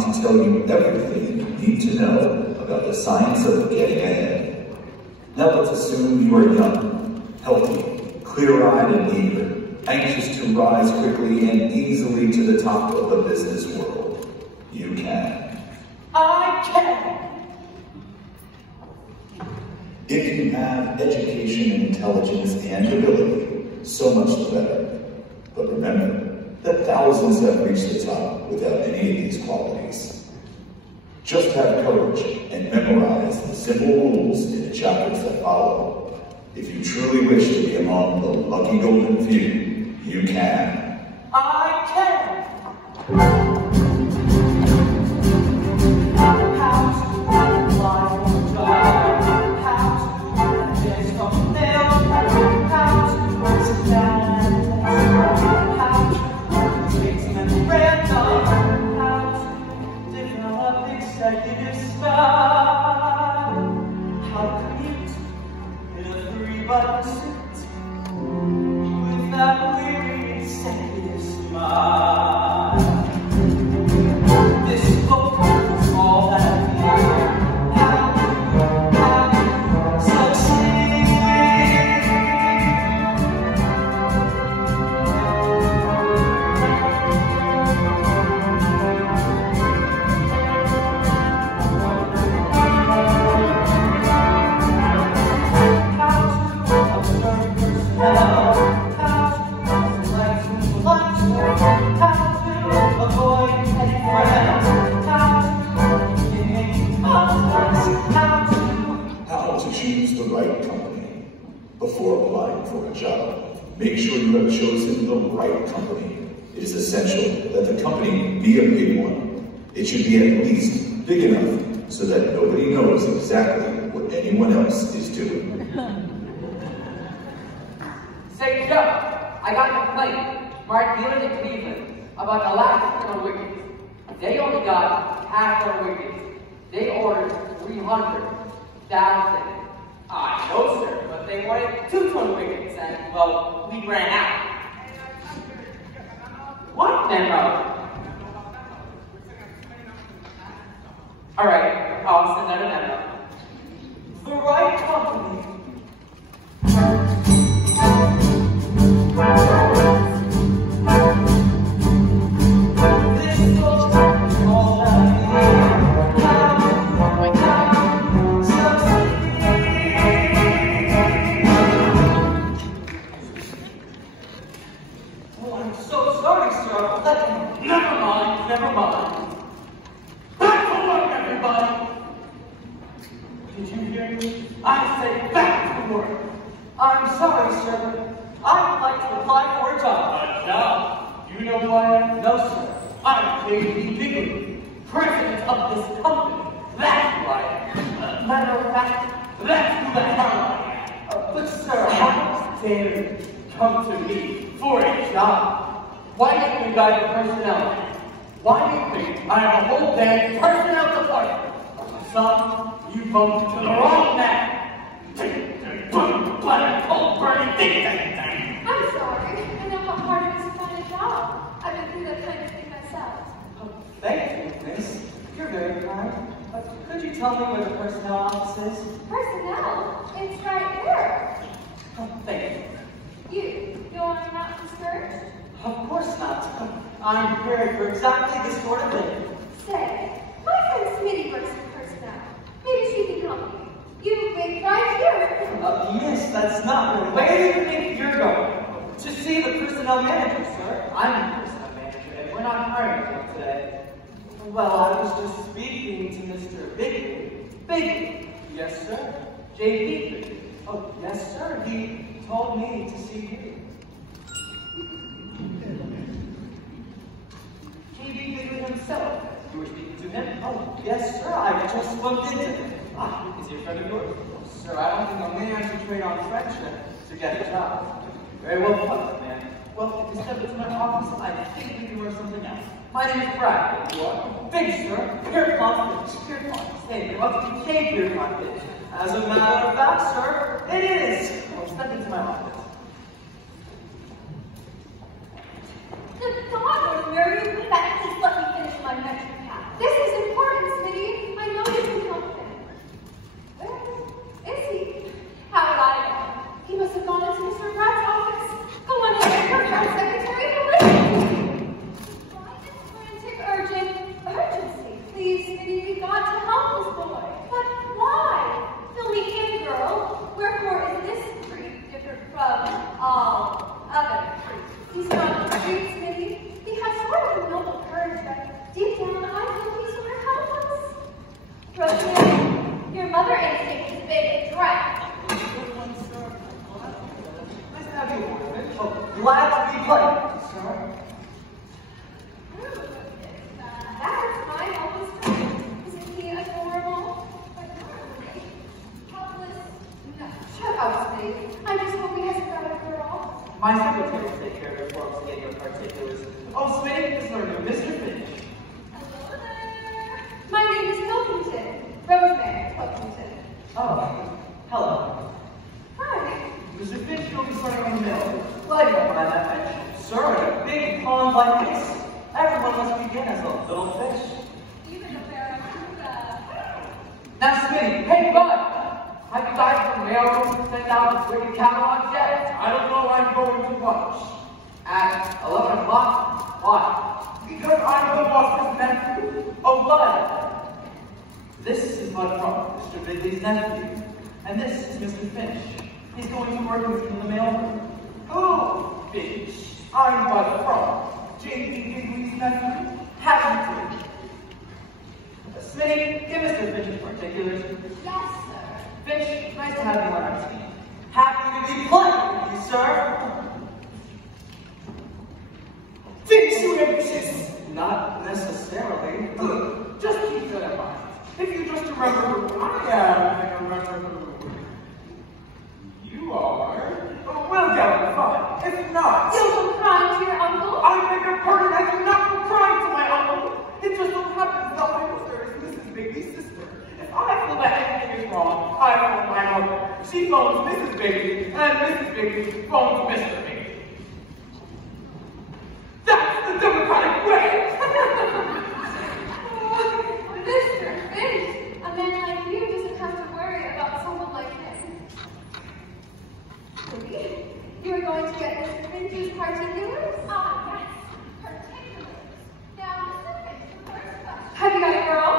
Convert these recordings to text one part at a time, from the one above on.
going to tell you everything you need to know about the science of getting ahead. Now let's assume you are young, healthy, clear-eyed and eager, anxious to rise quickly and easily to the top of the business world. You can. I can! If you have education and intelligence and ability, so much the better. But remember that thousands have reached the top without any of these qualities. Just have courage and memorize the simple rules in the chapters that follow. If you truly wish to be among the lucky golden few, you can. I can! Before applying for a job, make sure you have chosen the right company. It is essential that the company be a big one. It should be at least big enough so that nobody knows exactly what anyone else is doing. Say, Joe, I got a complaint from our dealers in Cleveland about the last of the wickets. They only got half their wickets. They ordered 300,000. No, sir, but they wanted 2 wickets, and, well, we ran out. What memo? All right, I'll send out a memo. The right company. Never mind. Back to work, everybody! Did you hear me? I said back to work. I'm sorry, sir. I'd like to apply for a job. A job? You know who I am? No, sir. I'm J.D. Bigley, president of this company. That's who I am. Matter of fact, that's who the hell I am. But, sir, how dare you come to me for a job? Why don't you guys have personnel? Why do you think I have a whole damn personnel department? Son, you bumped into the wrong man. I'm sorry. I know how hard it is to find a job. I've been through that kind of thing myself. Oh, thank you, miss. You're very kind. Could you tell me where the personnel office is? Personnel? It's right there. Oh, thank you. You want to not discouraged? Of course not. I'm prepared for exactly this sort of thing. Say, my friend Smitty works in personnel. Maybe she can help you. You've been right here. Miss, that's not really. Where do you think you're going? To see the personnel manager, sir. I'm the personnel manager, and we're not hiring him today. Well, I was just speaking to Mr. Bigley. Bigley? Yes, sir. J.D. Bigley. Oh, yes, sir. He told me to see you. J.D. Bigley himself. You were speaking to him? Oh, yes, sir. I just bumped into him. Ah, is he a friend of yours? Sir, I don't think a man should trade on friendship to get a job. Very well put, man. Well, if you step into my office, I think we can work something out. My name is Brad. You are? Big, sir. Pierpont Pitch. Pierpont. Hey, what? Hey, Pierpont Pitch. As a matter of fact, sir, it is. Well, step into my office. Come on, Wagner. Please let me finish my next task. This is important, Smitty. I know you can help him. Where is he? How would I know? He must have gone into Mr. Pratt's office. Go on in, your press secretary, and listen. Why this frantic urgency? Please, Smitty, we got to help this boy. But why? He'll meet his girl. Wherefore is this treat different from all other treats? He's not on the street, Smitty. He has sort of a noble courage, but deep down I think he's sort of helpless. Rosemary, your mother instinct is big and direct. Nice to have you aboard, Mitch. Oh, glad to be playing, sir. That's my helpless friend. Isn't he adorable? Helpless? No, shut up, Smitty. I just hope he hasn't got a girl. My secretary will take care of your forms to get your particulars. Oh, Smitty, this is our new Mr. Finch. Hello there. My name is Pilkington. Rosemary Pilkington. Oh, hello. Hi. Mr. Finch, you'll be starting on the mill. Glad you don't mind that, Finch. Sir, in a big pond like this, everyone must begin as a little fish. Even if they're Now, Smitty, hey, bud! Have you guys from railroad to send out the wicked catalogs yet? I don't know, I'm going to watch. At 11 o'clock? Why? Because I'm the boss's nephew. Oh, Bud! This is Bud Frog, Mr. Bidley's nephew. And this is Mr. Finch. He's going to work with me in the mailroom. Oh, Finch. I'm Bud Frog, J.B. Bidley's nephew. Happy to. Smitty, give Mr. Finch's particulars. Yes, sir. Finch, nice to have you on our team. Happy to be playing with you, sir. Finch, you ambitious? Not necessarily. Just keep that in mind. If you just remember who I am, and remember who you are, we'll get on fine. If not, You'll come crying to your uncle? I beg your pardon, I do not go crying to my uncle. It just so happens that my sister is Mrs. Bigby's sister. If I feel that anything is wrong, I phone my mother. She phones Mrs. Bigby, and Mrs. Bigby phones Mr. Bigby. That's the democratic way! Mr. Finch, a man like you doesn't have to worry about someone like him. Maybe you're going to get Mr. Finch's particulars? Ah, yes, particulars. Now, Mr. Finch, the first question. Have you got a girl?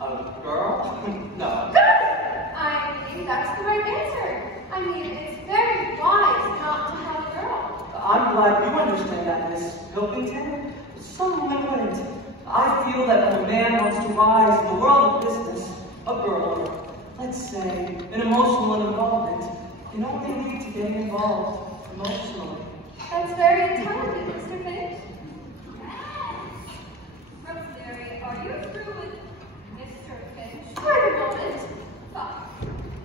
A girl? No. Good! I mean, that's the right answer. I mean, it's very wise not to have a girl. I'm glad you understand that, Miss Pilkington. Some men wouldn't. I feel that when a man wants to rise in the world of business, a girl, let's say, an emotional involvement, can only lead to getting involved emotionally. That's very intelligent, Mr. Finch. Rosemary, are you through with Mr. Finch? For the moment. Fine.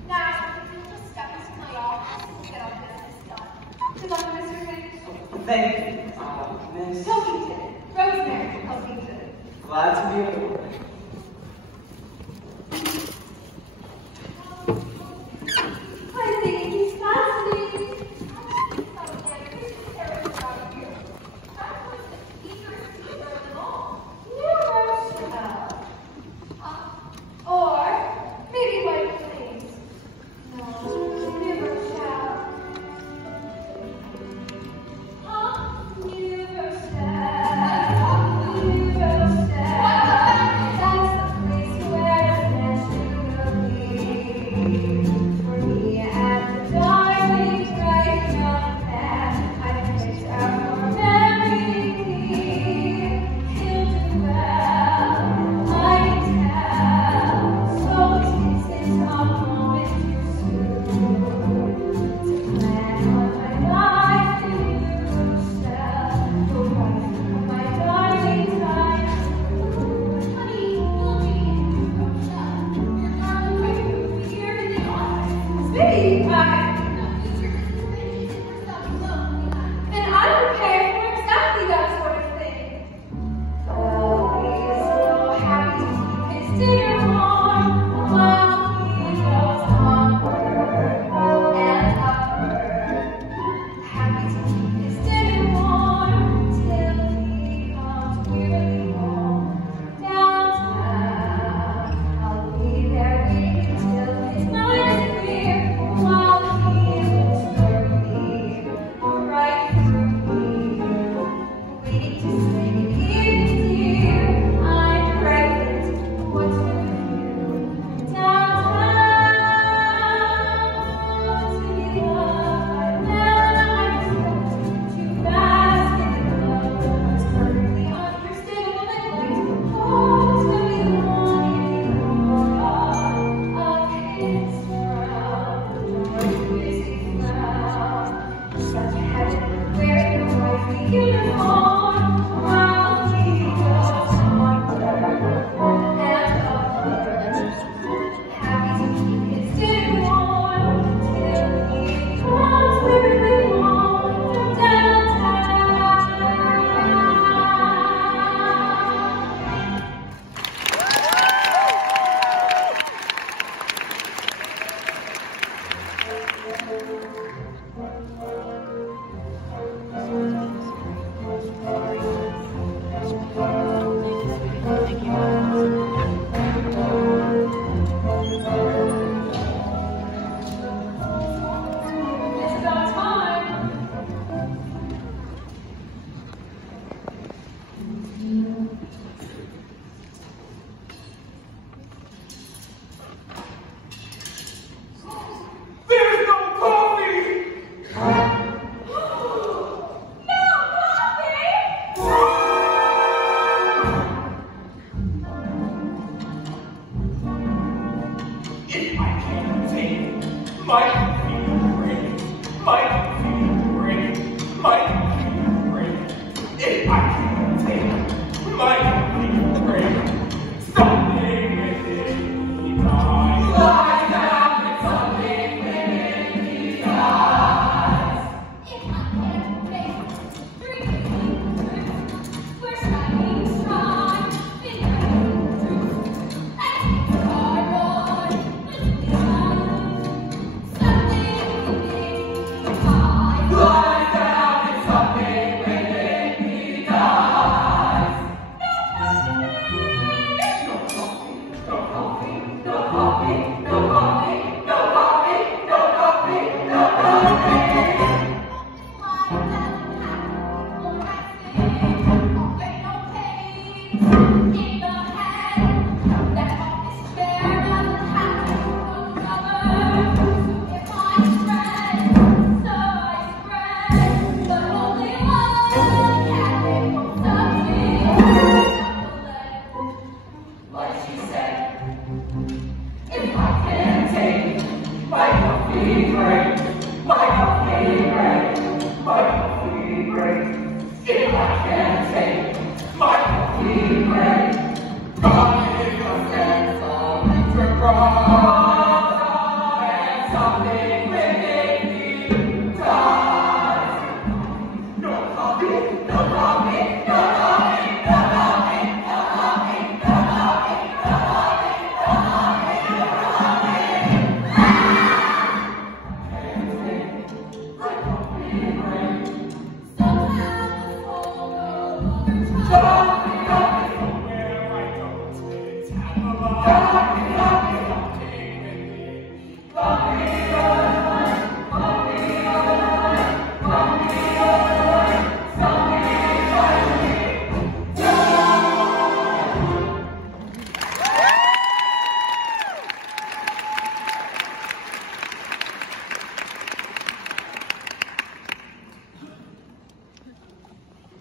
Now, if you'll just step into my office and get our business done. Good luck, Mr. Finch. Thank you, Miss Pilkington. Rosemary Pilkington. Glad to be aboard. I think he's fascinating. Or maybe white plains. No, never shall. Never shall. Never shall. If I can take my computer break, my computer break, my computer break. If I can take my computer break, something within me dies. Lie down and something within me dies. If I can't make drinking truth, we're shining strong, fingering truth. That's the hard something within me dies. Lie down and something within me dies. No coffee, no coffee, no coffee, no coffee, no coffee, no coffee, no coffee. Life doesn't happen on accident. There's no pain in the head. That office chair doesn't happen on another. So if I spread, so I spread the holy light. Catholic something, Like she said, if I can take my coffee break, my coffee break, my coffee break, if I can take my coffee break, God is a sense of enterprise, and something within me dies. No coffee, no coffee, no coffee, no coffee, no coffee, no coffee, no coffee, no coffee, no coffee. My coffee break. somehow the whole world Coffee, coffee, from where I don't it's happening. Coffee, coffee, something within me. Coffee, coffee, coffee, coffee, something finally dies.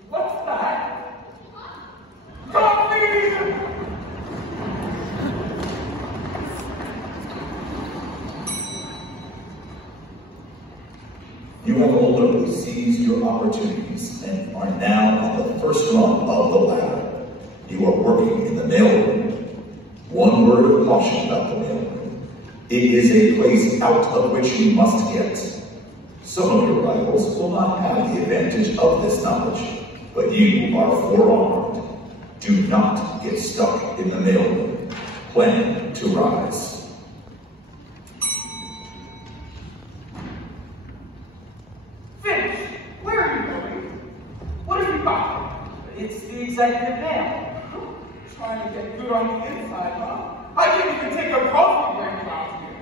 What's that? Coffee! You have ultimately seized your opportunities and are now on the first rung of the ladder. You are working in the mailroom. One word of caution about the mailroom. It is a place out of which you must get. Some of your rivals will not have the advantage of this knowledge, but you are forearmed. Do not get stuck in the mailroom. Plan to rise. Finch, where are you going? What have you got? It's the executive mail. Trying to get good on the inside, huh? I didn't even take a coffee break out here.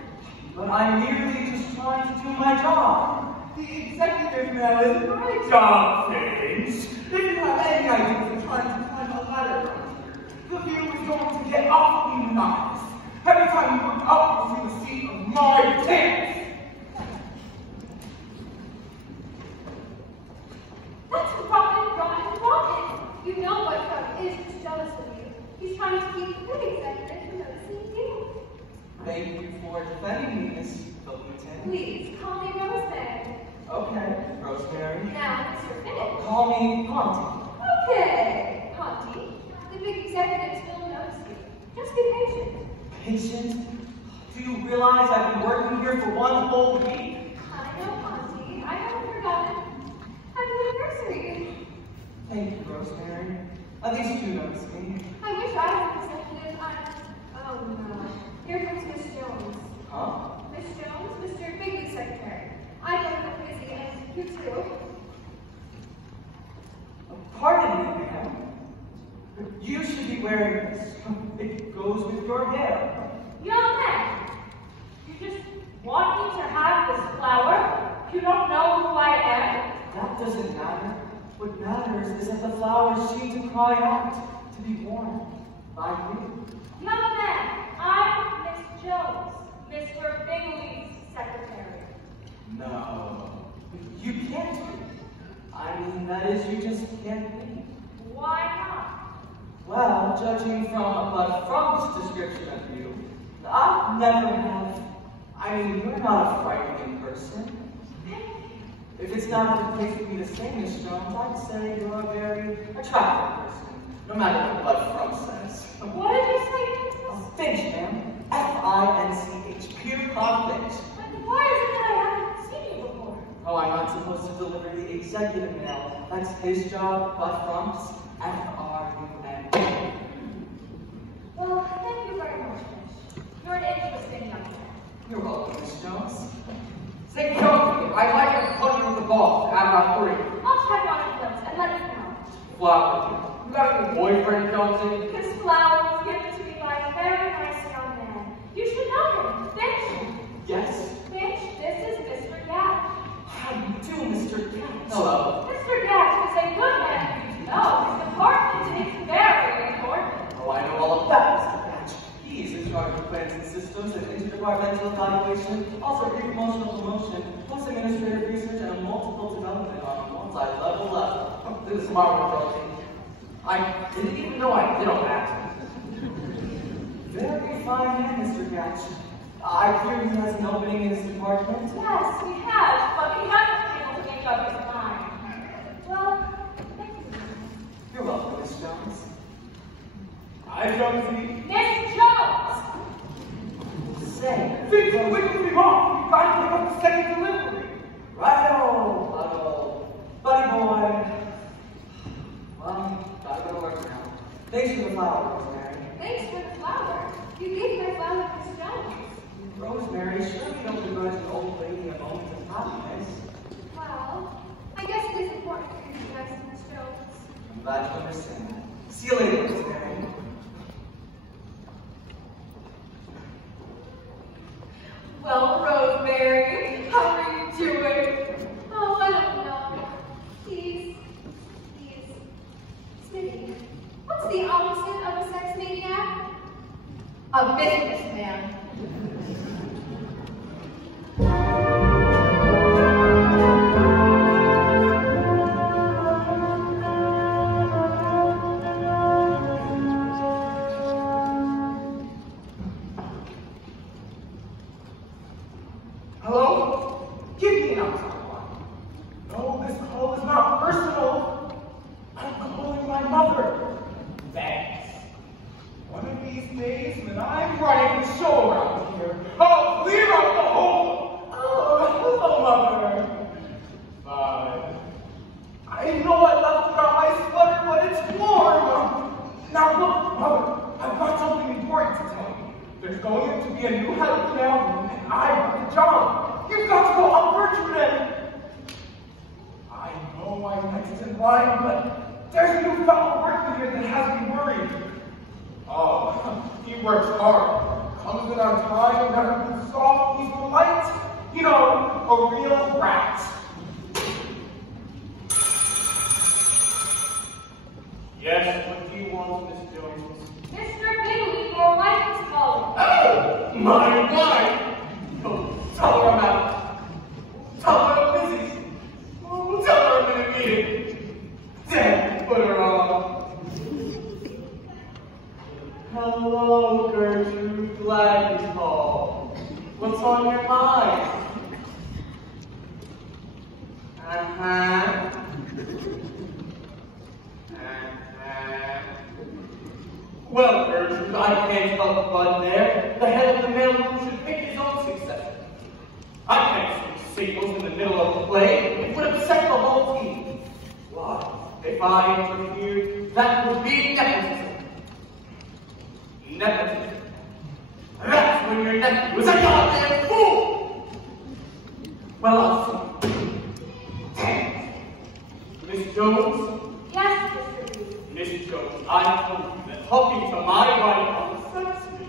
But I'm merely just trying to do my job. The executive mail is my job, Finch. If you have any ideas of trying to climb a ladder around here, the view is going to get awfully monotonous. Every time you look up, you see the seat of my pants. That's Robin. You know what Robin is just jealous of you. He's trying to keep the good executive from noticing you. Thank you for defending me, Miss the Lieutenant. Please, call me Rosemary. Okay, Rosemary. Now, Mr. Finch. Call me Auntie. Okay, Auntie. The big executives will notice you. Just be patient. Patient? Do you realize I've been working here for one whole week? I know, Auntie. I haven't forgotten. Happy anniversary. Thank you, Rosemary. At least you notice me. I wish I was an executive. Oh no. Here comes Miss Jones. Huh? Miss Jones, Mr. Bigley's secretary. I know you're busy, and you too. Pardon me, ma'am. You should be wearing this. It goes with your hair. Young man, you just want me to have this flower? You don't know who I am? That doesn't matter. What matters is that the flowers seem to cry out to be worn by you. Young man, I'm Miss Jones, Mr. Bigley's secretary. No, you can't be. I mean, that is, you just can't be. Why not? Well, judging from Bud Frump's description of you, I Never have. I mean, you're not a frightening person. If it's not the case to be the same as Jones, I'd say you're a very attractive person, no matter what From says. What did you say? A finch, ma'am. F-I-N-C-H. Pure cod finch. But why is it that I haven't seen you before? Oh, I'm not supposed to deliver the executive mail. That's his job, but Frumps, F-R-U-M. Well, thank you very much, Finch. You're an interesting young man. You're welcome, Miss Jones. Say, Jonesy, I'd like to put you with the boss at about 3. I'll check on it once and let us know. Flower, you got a new boyfriend, Jonesy? This flower was given to me by a very nice young man. You should know him, Finch. Yes? Finch, this is Mr. Gatch. How do you do, Mr. Gatch? Hello. Mr. Gatch was a good man for you to know. His department is very important. Oh, I know all about Mr. Gatch. He's in charge of plans and systems and interdepartmental evaluation, also pre-promotional promotion, post-administrative research, and multiple development on a multi-level level. This is Marvel, Jonesy. I didn't even know I did all that. Very fine man, Mr. Gatch. I hear he has an opening in his department. Yes, we have, but we haven't been able to make up his mind. Well, thank you. You're welcome, Miss Jones. Hi, Jonesy. Miss Jones! Say, Things are wickedly wrong. You gotta pick up the second delivery. Righto, buddy boy. Well, gotta go to work now. Thanks for the flower, Rosemary. Thanks for the flower. You gave my flower to Miss Jones. Rosemary, surely you don't begrudge an old lady a moment of happiness. Well, I guess it is important for you to be nice to Miss Jones. I'm glad you understand. See you later, Rosemary. Well, Rosemary, how are you doing? Oh, I don't know. He's Smitty. What's the opposite of a sex maniac? A businessman. Hello? Give me an outside one. No, this call is not personal. I'm calling my mother. Thanks. One of these days when I'm running the show around here, I'll clear out the whole. Oh, hello, Mother. Bye. I know I left it on my sweater, but it's warm. Now look, Mother, I've got something important to tell you. There's going to be a new head of the mailroom, and I want the job. You've got to go help Gertrude in. I know I'm next in line, but there's a new fellow working here that has me worried. Oh, he works hard. Comes in on time, never moves off, he's polite. You know, a real rat. Yes, what do you want, Miss Jones? Mr. Bigley, your wife is calling. Oh, my wife! Oh, tell her I'm out. Tell her I'm busy. Oh, tell her I'm in a meeting. Damn, put her on. Hello, Gertrude. Glad you called. What's on your mind? Well, Gertrude, I can't help but there. The head of the mailroom should pick his own successor. I can't switch signals in the middle of the play. It would upset the whole team. Why? If I interfered, that would be nepotism. Nepotism. That's when your nephew was a goddamn fool! Well, I'll see. Miss Jones? Yes, Mr. Bigley. Miss Jones, I told you that talking to my wife upsets me.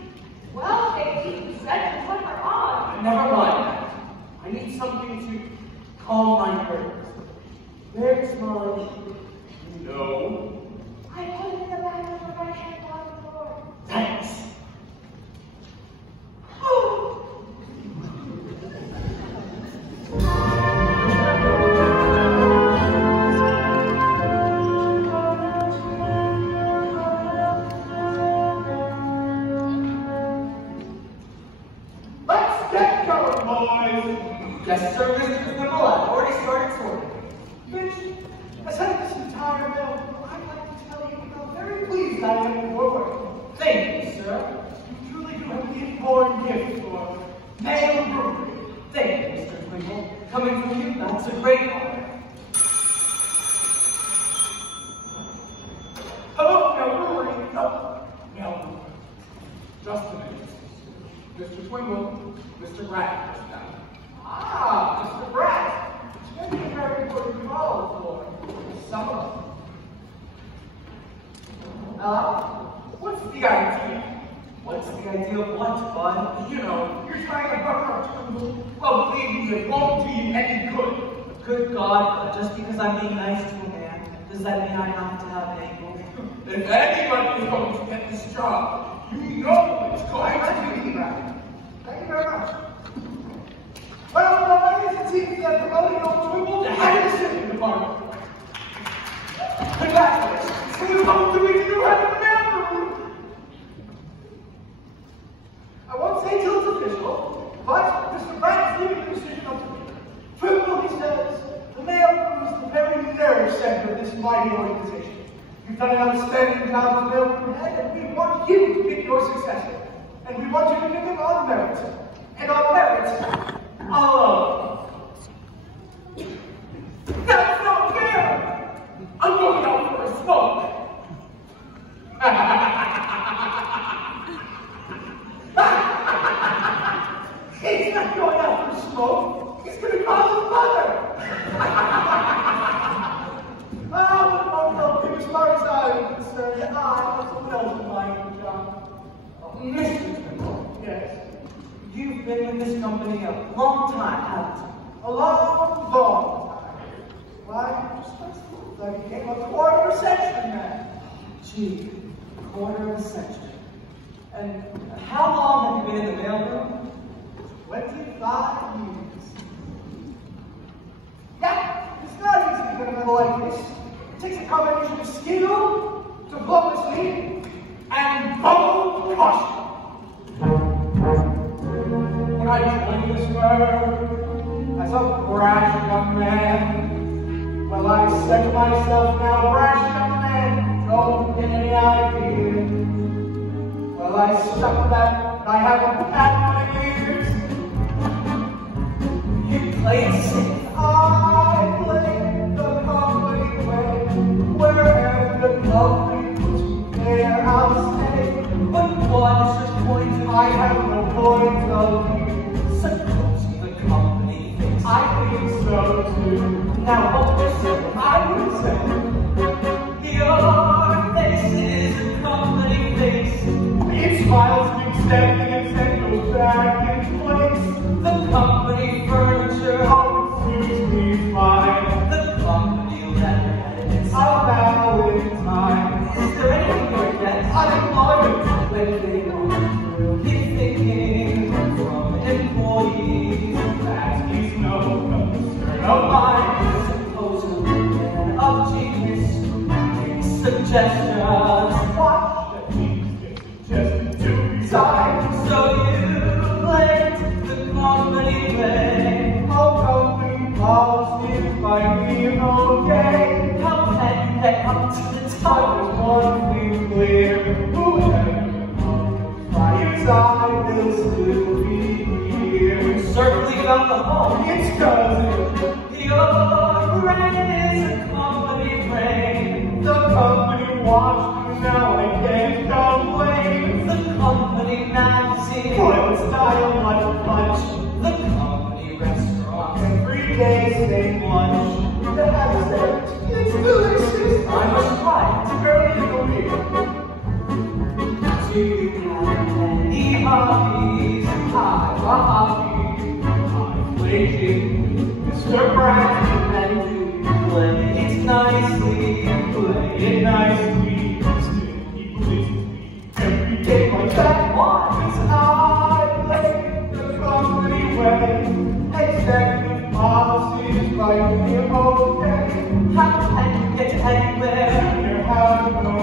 Well, Bigley, you said you put her on. Never mind that. I need something to calm my nerves. Where's my... No. I put it in the back of the right-hand on the floor. Thanks. boys. Yes, sir, Mr. Wimble. I've already started sorting. Mitch, aside this entire bill, I'd like to tell you how very pleased I am with your work. Thank you, sir. You truly do have an inborn gift for mail brewery. Thank you, Mr. Wimble. Coming from you, that's a great honor. Hello, mail brewery. No, mail brewery. Just a minute. Mr. Twingle, Mr. Bratt just now. Ah, Mr. Bratt. It's going to be a very important call for some of them. What's the idea? What's the idea of what, bud? You know, you're trying to cover up Twingle. Well, believe me, it won't do you any good. Good God, just because I'm being nice to a man, does that mean I have to have an angle? If anybody is going to get this job, you know it's going to be that. Thank you very much. Well, it seems that promoting old Twingle to head of the shipping department. Congratulations. We're going to be the new head of the mail room. I won't say till it's official, but Mr. Bratt is leaving the decision up to me. Twingle, he says, the mail room is the very nerve center of this mighty organization. You've done an outstanding job as mailroom head, and we want you to pick your successor. And we want you to pick him on merit. And on merit alone. That's not fair! I'm going out for a smoke. He's not going out for a smoke. He's going to call his mother. As far as I'm concerned, I have someone else in mind, John. Mr. Wimble, Yes. you've been with this company a long time, haven't you? A long, long time. Why, just as I became a quarter of a century man. Gee, a quarter of a century. And how long have you been in the mailroom? 25 years. Yeah, it's not easy to get a medal like this. It takes a combination of skill, diplomacy, and bold caution. When I joined this firm as a brash young man, well, I said to myself, now, brash young man, don't get any idea. Well, I stuck that I haven't had my years. You played safe. I played the company way, wherever the company puts me there, I'll stay. But what is the point of I have no point of view. Suppose the company thinks I think so too. Now what was it? I would say, Your face is a company face. it smiles me steadily and then goes back in place. The company furniture. Oh, it suits me fine. The company letterhead. A Valentine. Is there anything you forget? Unemployment. When they want to keep thinking from employees. That is no concern of mine. Suppose a man of genius makes suggestions. Watch that means just to resign. So you played the company way. Oh, company policies by me, okay. How can you get up to the I top? was one thing clear. Whoever fires, I will still be here. Certainly not the home. It's 'cause Your brain is a company brain. the company wants me now, I can't complain. The company magazine. Foil style, much. The company restaurant. Every day, same lunch. The accent, it's delicious. I must try. It's very little beer. Do you have any hobbies? I waiting, Mr. Brown. And do you play it nicely? Play it nicely, still equally sweet. Every day like that once I play the company way. Executive policies like me, okay. How can you get anywhere? You have no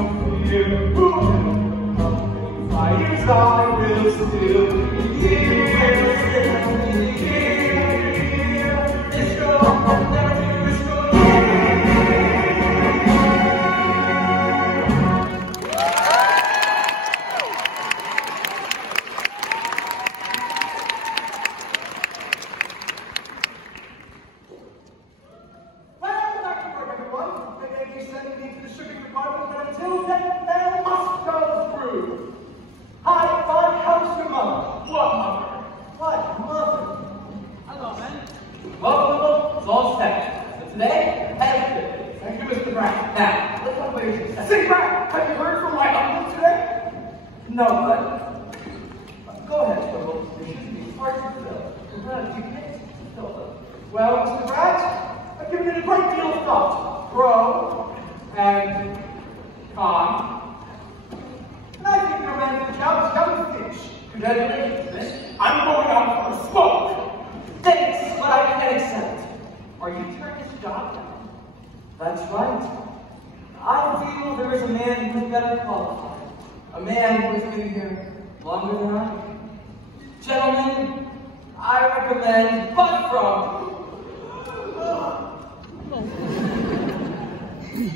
fear. Whoever the company fires, I will still be here. You will still be here. No, but go ahead, Twiddle. There shouldn't be hard to fill. We're glad you can't fill them. Well, Mr. Rat, I've given it a great deal of thought. Pro and con. And I think your man for the job is young fish. Congratulations, Fish. I'm going out for a smoke. Thanks, but I can't accept. Are you turning this job down? That's right. I feel there is a man who is better qualified. A man who has been here longer than I. Gentlemen, I recommend Bud From.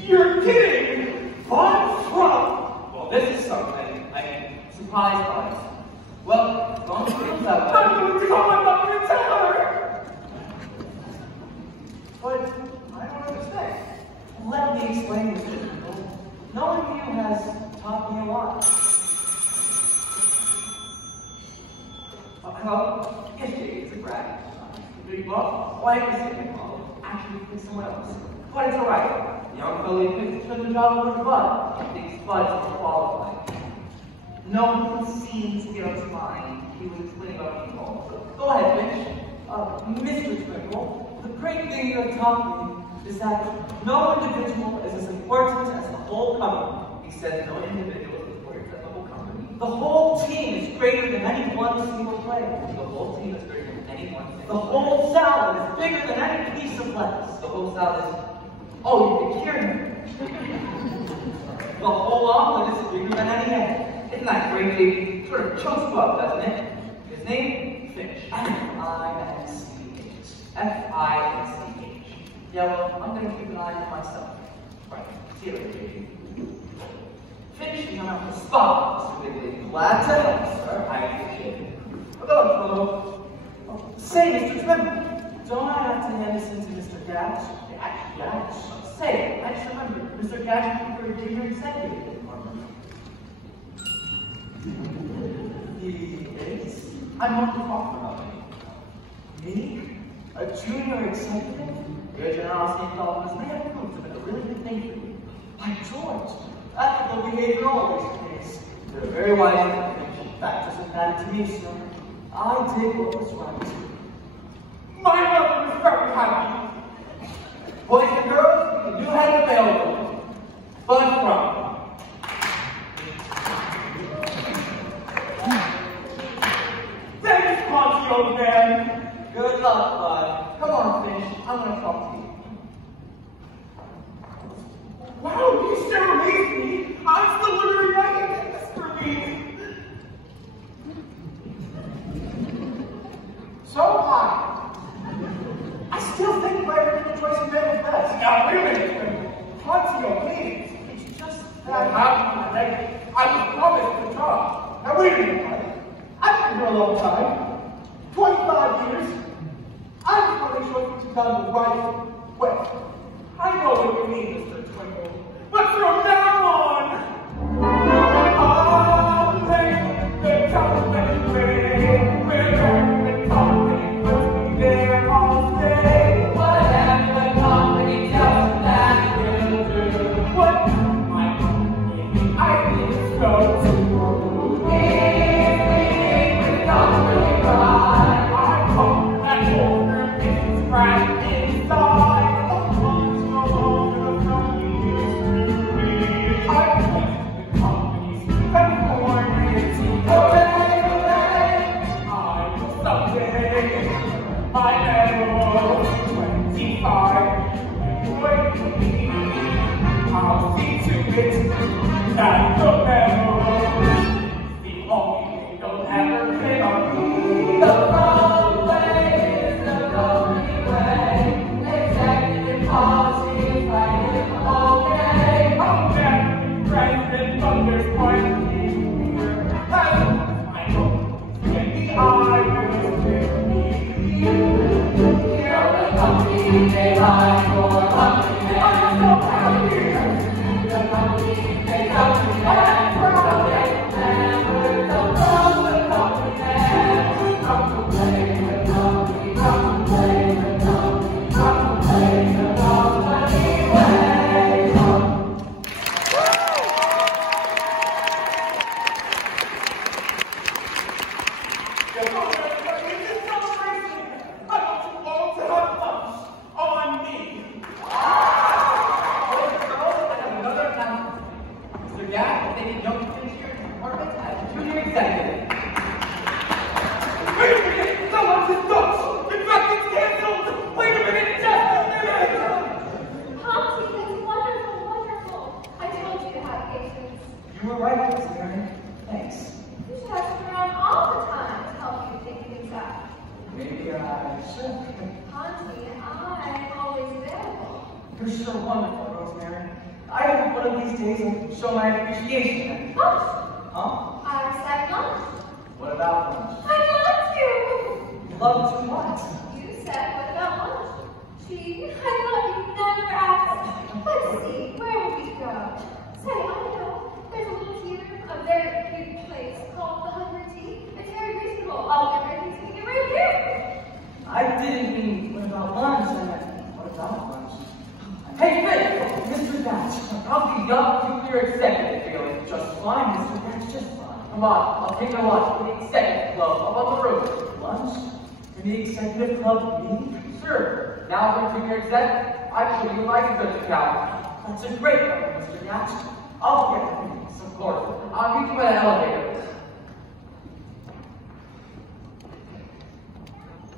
You're kidding! Bud From? Well, this is something. I'm surprised by it. Well, don't feel that way. I'm going to call my mother and tell her! But I don't understand. Let me explain this to you. Knowing you has taught me a lot. Hello? Yes, Jake, it's a brag. Do you love? Why is it called? Actually, pick someone else. But it's alright. The young fellow picked the job over Bud. He thinks Bud's more qualified. No one seems to get on his mind. He was explaining about people. So go ahead, Mitch. Mr. Twinkle, the great thing you have taught me is that no individual is as important as the whole company. He said no individual is important as the whole company. The whole team is greater than any one single player. The whole team is greater than any one single player. The whole salad is bigger than any piece of lettuce. The whole salad is... Oh, you can hear me. The whole omelet is bigger than any egg. Isn't that great, Jake? Sort of chokes you up, doesn't it? His name? Finch. F-I-N-C-H. F-I-N-C-H. Yeah, well, I'm going to keep an eye on myself. Right. See you later, Jake. Finch, you come out the spot, Mr. Wiggly. Glad to help, sir. I appreciate it. Hello, fellow. Oh, say, Mr. Trim, don't I have to hand this in to Mr. Gatch? Gatch? Say, I just remembered. Mr. Gatch for a junior executive. He is? I'm not talking about me. Me? A junior executive? Your generosity and thoughtfulness may have proved to be a really good thing for you. By George, ethical behavior always pays. You're very wise in that doesn't matter to me, sir. I did what was right. My mother is very happy. Boys and girls, you had it available. Bud From. Thanks, Monty, old man. Good luck, Bud. Come on, Finch. I want to talk to you. Wow, you still amaze me. I'm still wondering why you did this for me. So I still think my original choice of man was best. Now, wait a minute. Monty, please. It's just that I was promised the job. Now, wait a minute, Buddy. I've been here a long time. 25 years. I just want to make sure things are done the right way. I know what you mean, Mr. Twinkle. But from now on, I'll make the company way. We're going to company, but there all day. Whatever the company tells them that we'll do. What my company I think so too. Come everybody, it's a celebration. I want you all to have lunch on me. Boys and girls, I have another announcement. Mr. Gadd is taking young kids here in his apartment as junior executive. Wait a minute! No one's in Dutch! In fact, it's canceled! Wait a minute! Just a minute! Pomsey, that's wonderful, wonderful. I told you to have patience. You were right, Miss Mary. Thanks. You should have him around all the time to help you think things out. Maybe I should. Pomsey, I'm always available. You're so wonderful, Rosemary. I hope one of these days I'll show my appreciation. Lunch. Huh? I said lunch. What about lunch? I love you. Love to what? You said, what about lunch? Gee, I thought you'd never asked. Let's see, where would we go? Say, I know, there's a little theater, a very cute place called the Hungry Tea. It's very reasonable. I'll get ready to take it right here. I didn't mean what about lunch. I meant what about lunch? Hey, Rick, Mr. Batch, how's the young nuclear executive feeling? Just fine, Mr. Batch, just fine. Come on, I'll take a lunch for the executive club up on the road. Lunch? In the executive club meeting? Sure. Now I'm junior exec, I show you my license account. That's a great one, Mr. Batch. I'll get the meetings, of course. I'll meet you at an elevator.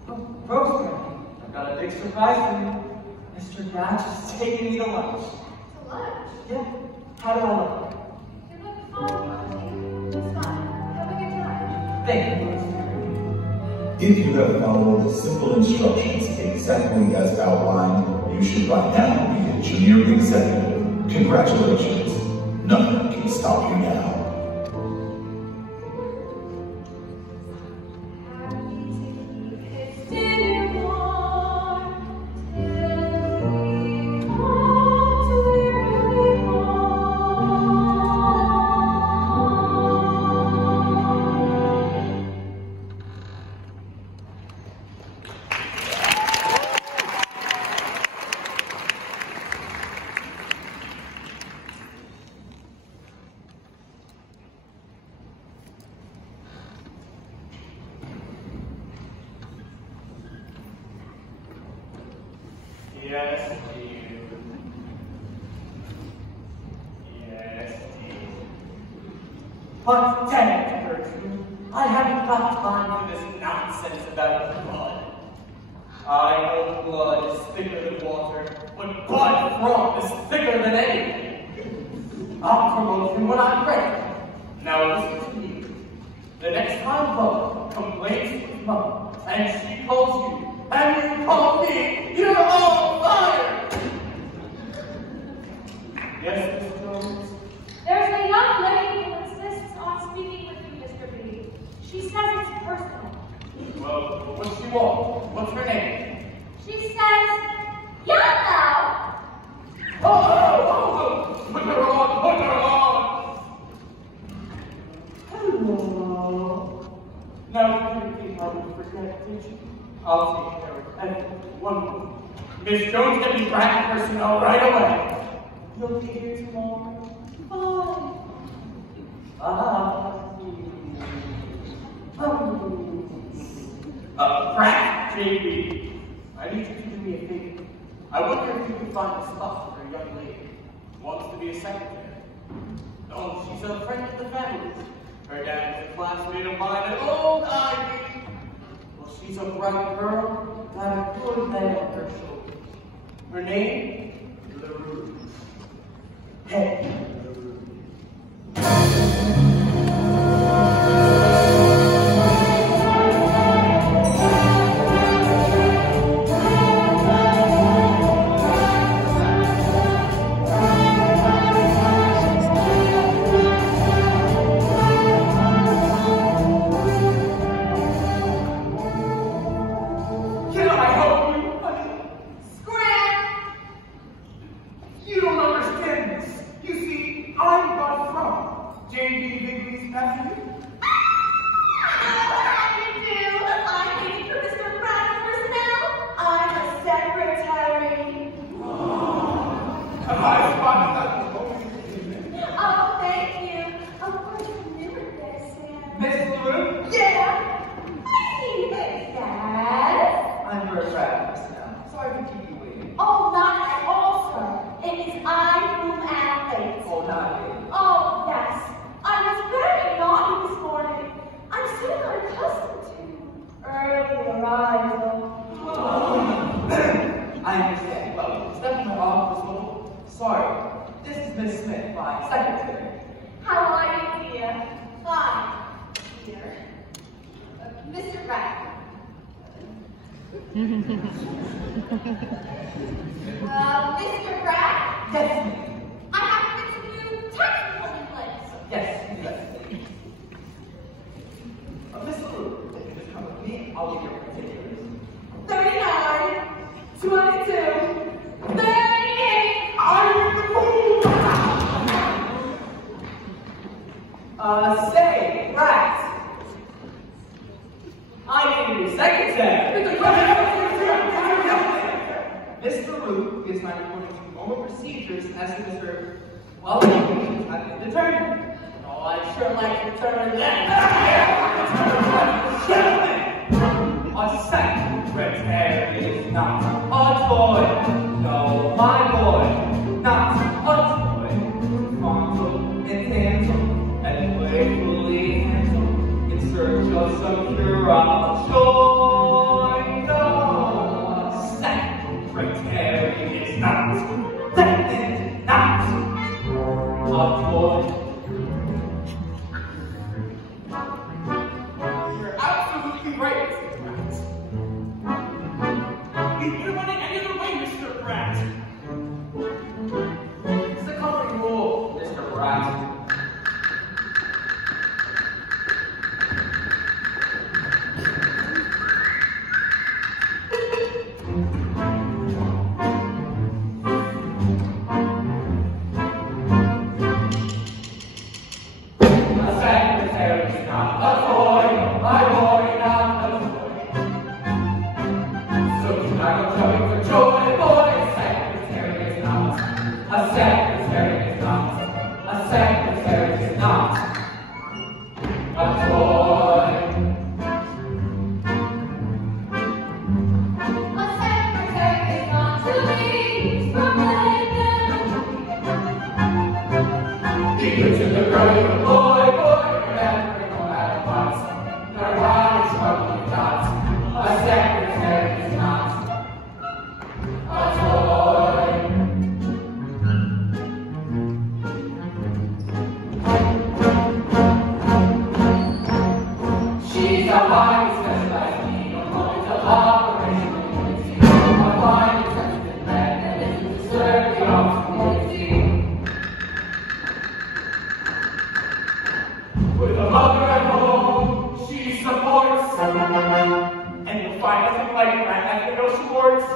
Oh, Rosemary, I've got a big surprise for you. Mr. Batch is taking me to lunch. To lunch? Yeah. How do I look? You look fine, Pomsey. It's fine. Have a good time. Thank you, Rosemary. If you have followed the simple instructions exactly as outlined, you should by now be a junior executive. Congratulations. Nothing can stop you now. Happy to keep his dinner warm till we come to where we Yes, dear. Yes, dear. But damn it, Gertrude, I haven't got time for this nonsense about blood. I know blood is thicker than water, but blood froth is thicker than anything. I'll promote him when I'm ready. Now listen to me. The next time Bubba complains to his mother, and she calls you, and you call me, you're all fired! Yes, Miss Jones? There's a young lady who insists on speaking with you, Mr. B. She says it's personal. Well, what's she want? What's her name? She says, YOLO! Oh! Put her on! Put her on! Hello. Now, you think I would forget, did you? I'll take care of everything. One moment. Miss Jones can be graphic personnel right away. You'll be here tomorrow. Bye. Crack, JB. I need you to do me a favor. I wonder if you can find a spot for a young lady who wants to be a secretary. Oh, she's a friend of the family. Her dad is a classmate of mine at Old Ivy. Well, she's a bright girl, got a good head on her shoulders. Her name? LaRue. Hey, LaRue. Can I help you, honey? Scram! You don't understand this. You see, Mr. Pratt? Yes, ma'am. I have to get some new tax code place. Yes, please. Miss Lou, if you just come with me, I'll give you your particulars. 39, 22, 38. I'm the fool! Say, Pratt. I need a new secretary. Mr. Root is not according to normal procedures as to Mr. Qualifications have been determined. Oh, I'd sure like to turn that. Gentlemen, a secretary is not a toy. No, my boy, not a toy. Frontal and tantrum and playfully handsome in search of some cure of joy. No, a secretary is not, definitely not a toy. You're absolutely right, Mr. Pratt. We wouldn't want it any other way, Mr. Pratt. It's the company rule, Mr. Pratt. A secretary is not a toy, my boy, not a toy. So do not go shouting for joy, boy. A secretary is not. A secretary is not. A secretary is not a toy. A secretary is not to be Eager to the growing of boy, remembering no matter what, no wild trouble you got. A secretary is not a toy. She's a highly specialized being, a moment of operational unity, a fine intelligent man that lives to serve the opportunity. With a mother at home, she supports, and you'll find nothing like that as we go towards.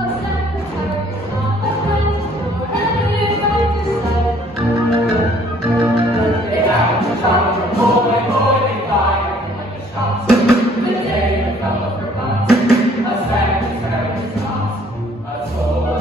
A secretary is not a friend for any right to say. They have to chop her boy, they fire him like the shots. The day they fell off her butt. A secretary is not a toy.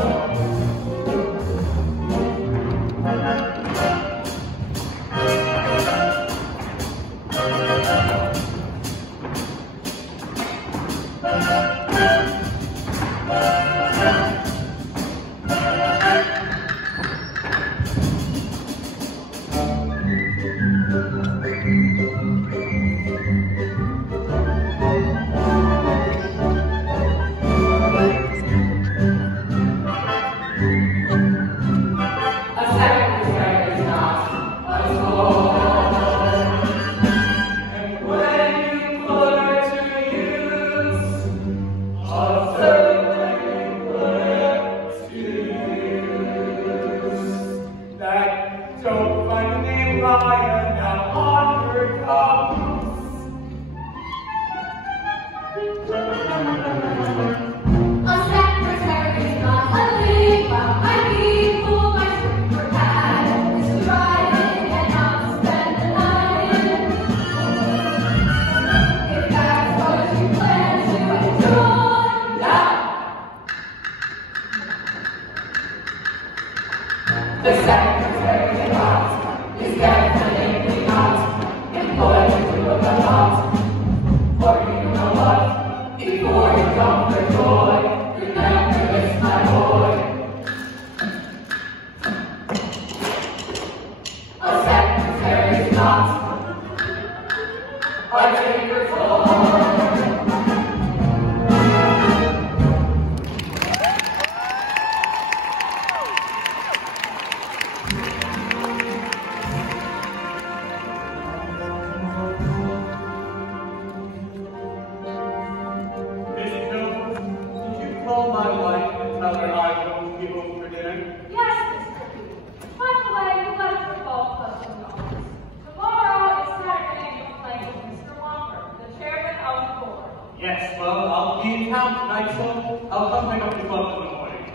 Yes, well, I'll be in town tonight, so I'll come pick up the club in the morning.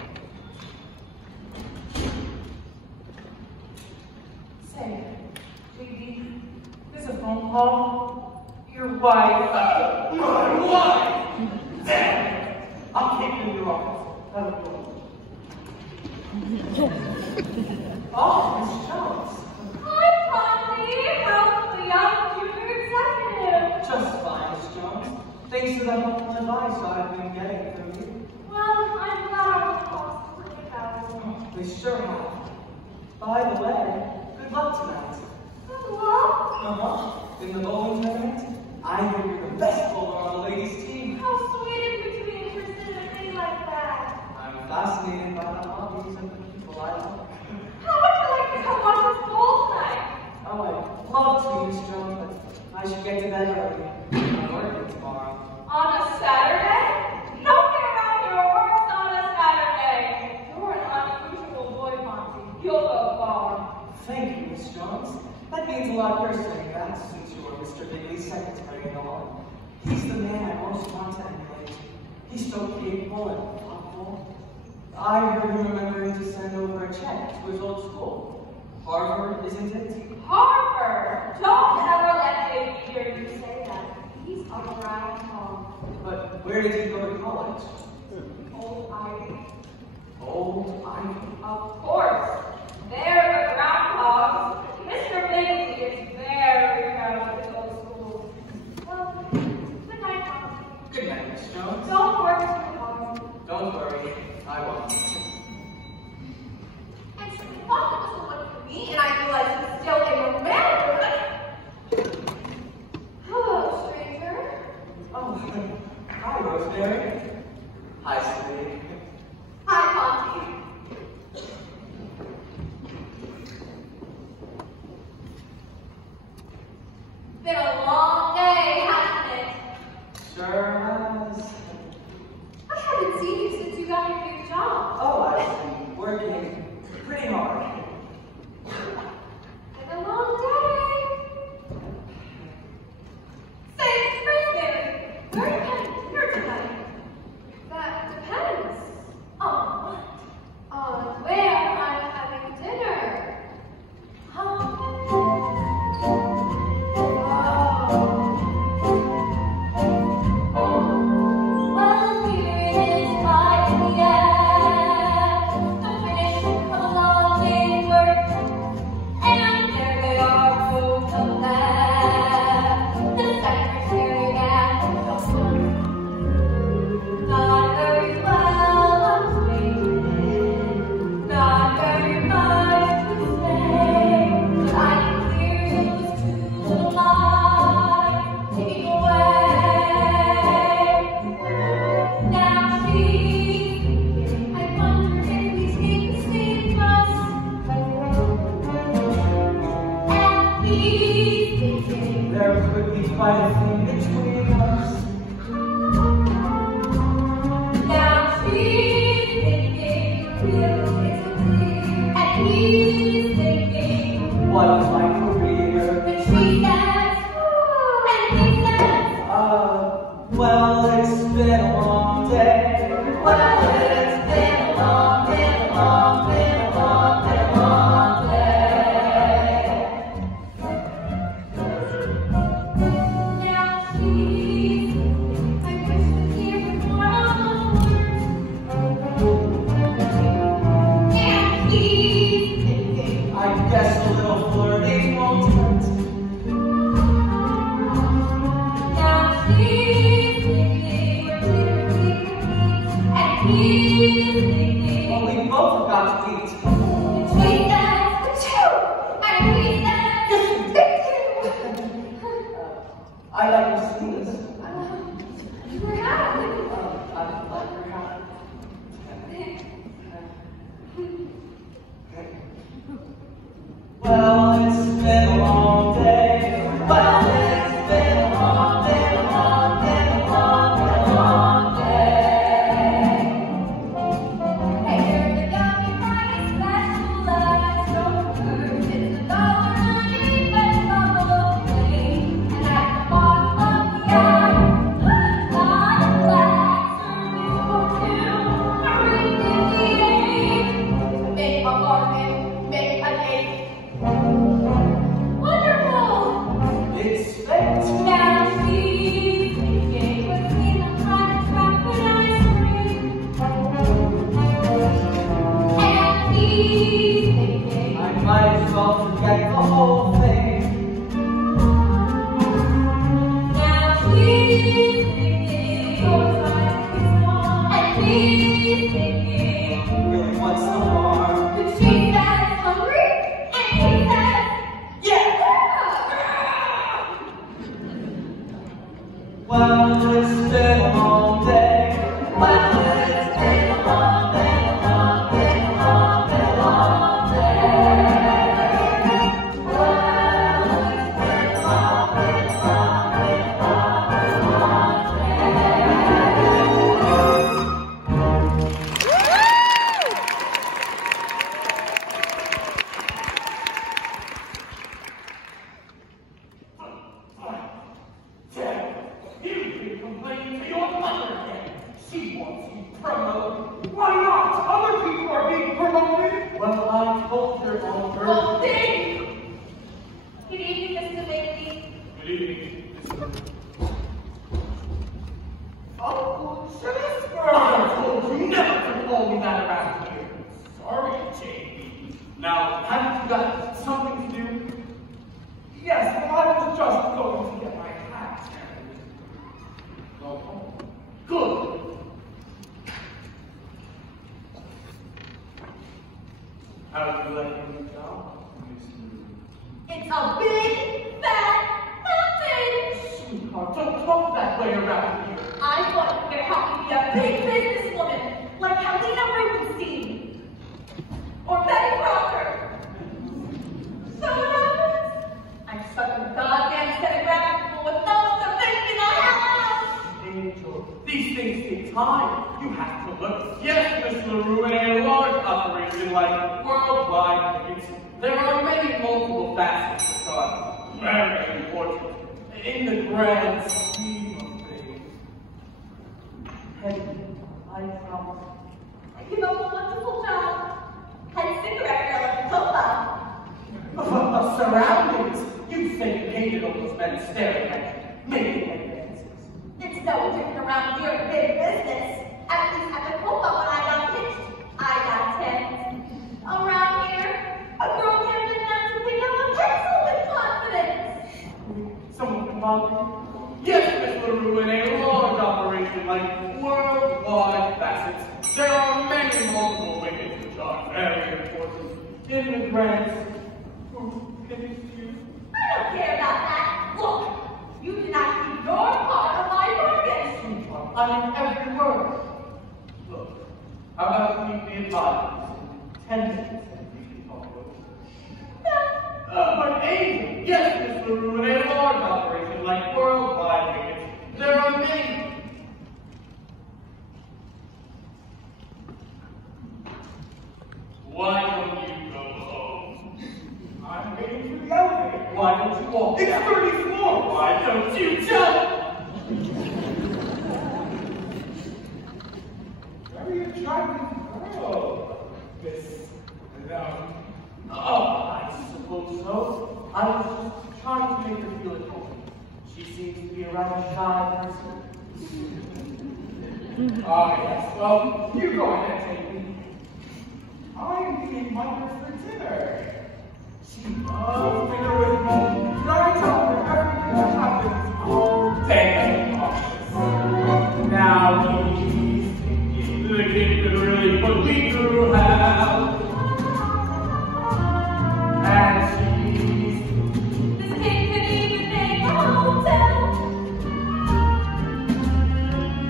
Say, JD, there's a phone call. Your wife. My wife! Damn! I'll keep you in your office. Have a good one. Oh, Miss Jones. Hi, Fonzie. How's the young junior executive? Just fine, Miss Jones. Thanks to the helpful advice I've been getting from you. Well, I'm glad I was lost for the house. We sure have. By the way, good luck tonight. Good luck. In the bowling tournament, I hear you're the best bowler on the ladies' team. How sweet of you to be interested in a thing like that. I'm fascinated by the hobbies and the people I love. How would you like to come watch us bowl tonight? Oh, I'd love to, Miss Jones, but I should get to bed early. I'm working tomorrow. On a Saturday? Nobody around here works on a Saturday. You're an unusual boy, Monty. You'll go far. Thank you, Miss Jones. That means a lot for saying that, since you're Mr. Bigley's secretary and all. He's the man I most want to emulate. He's so capable and thoughtful. I heard him remembering to send over a check to his old school. Harvard, isn't it? Harvard! Don't ever let David hear you say that. He's a groundhog. But where did he go to college? Old Ivy. Old Ivy. Of course. They're the groundhogs. Mr. Bigley is very proud of his old school. Well, good night, Monty. Good night, Miss Jones. Don't work too hard. Don't worry, I won't. I certainly thought it was the one for me, and I realized he was still in the manhood. Hello, stranger. Oh, hi, Rosemary. Hi, sweetie. Hi, Monty. Been a long day, hasn't it? Sure has. I haven't seen you since you got your new job. Oh, I've been working pretty hard. Been a long day. Say, Rosemary, where are you having dinner tonight? That depends. On what? On where I'm having dinner. Well, here it is by the end. The finish of a long day's work. And there they are, both of them. The secretary and the clerk. Not very well acquainted. Not very much to say. But I can hear those two little lines ticking away. Now she's thinking, I wonder if we speak the same us. And he's thinking, There could be quite a thing between us. now she's thinking, and he's thinking, What is my career? but she says, and he says, Well, it's been a long day. well, it's been a long, been a long, been a long, been a long day. Now she's thinking, I wish to hear more of those words. And he's thinking, I guess a little flirting won't hurt. now she's thinking, and he's thinking. Well, we both have got to eat. She says, achoo! And he says, achoo! I like to see this. Perhaps. I like her hat. Well, it's been a long day. Well, it's been a long, been a long, been a long, been a long day. Hey, here's the gummy price specialized over. It's $1.90, but it's on the low plane. And at the bottom of the cause some harm. But she says hungry, and he says, Yeah! yeah. Well, it's been a long day. Well, it's been a long day, a long day, a long day, a long day. Well, it's been a long day, a long day, a long day, a long Dad, you've been complaining to your mother again. She wants you promoted. Why not? Other people are being promoted. Well, I told her over. Well, dang. Good evening, Mr. Bailey. Good evening. Uncle Jasper! I told you never to call me that around here. Sorry, Jamie. Now, haven't you got something to do? Yes, well, I was just going to get my hat and go home. Good. How do you like your new job, Miss Lou? It's a big, fat mountain. Sweetheart, don't talk that way around here. I thought you were going to help me be a big businesswoman, like Helena Rubenstein or Betty Crocker. So what happens? I'm stuck in a goddamn set of graphic school with no other thing in the house. Angel, these things take time. You have to look. Yes, Miss LaRue, in a large operation like worldwide tickets, there are many multiple facets which are very important in the grand scheme of things. Hey, I promise. You know, a wonderful job. Had cigarette filler Cola. The surroundings. You say painted on those men staring at you, making advances. It's no different around here in big business. At least at the Cola when I got pitched, I got 10. Around here, a girl can't even have to pick up a pencil with confidence. Someone can bother you? Yes, Miss LaRue, in a large operation like worldwide facets, there are many multiple wickets which are very important in the grand scheme. I don't care about that. Look, you did not keep your part of my bargain. Sweetheart, I mean every word. Look, how about you keep me advised in 10 minutes and we can talk over. But Angel, yes, Miss LaRue, in a large operation like worldwide wickets, there are many. Why don't you go home? I'm waiting for the elevator. Why don't you walk? It's down? 30 floors. Why don't you jump? Very attractive girl, Miss Madame. Oh, I suppose so. I was just trying to make her feel at home. She seems to be a rather shy person. Ah, yes. Well, you go ahead, take me. I'm meeting mother for dinner. She loves dinner with me. And I tell her everything that happens all day in the office. Now he's thinking the kid could really put me through hell. And she's This kid could even make a hotel.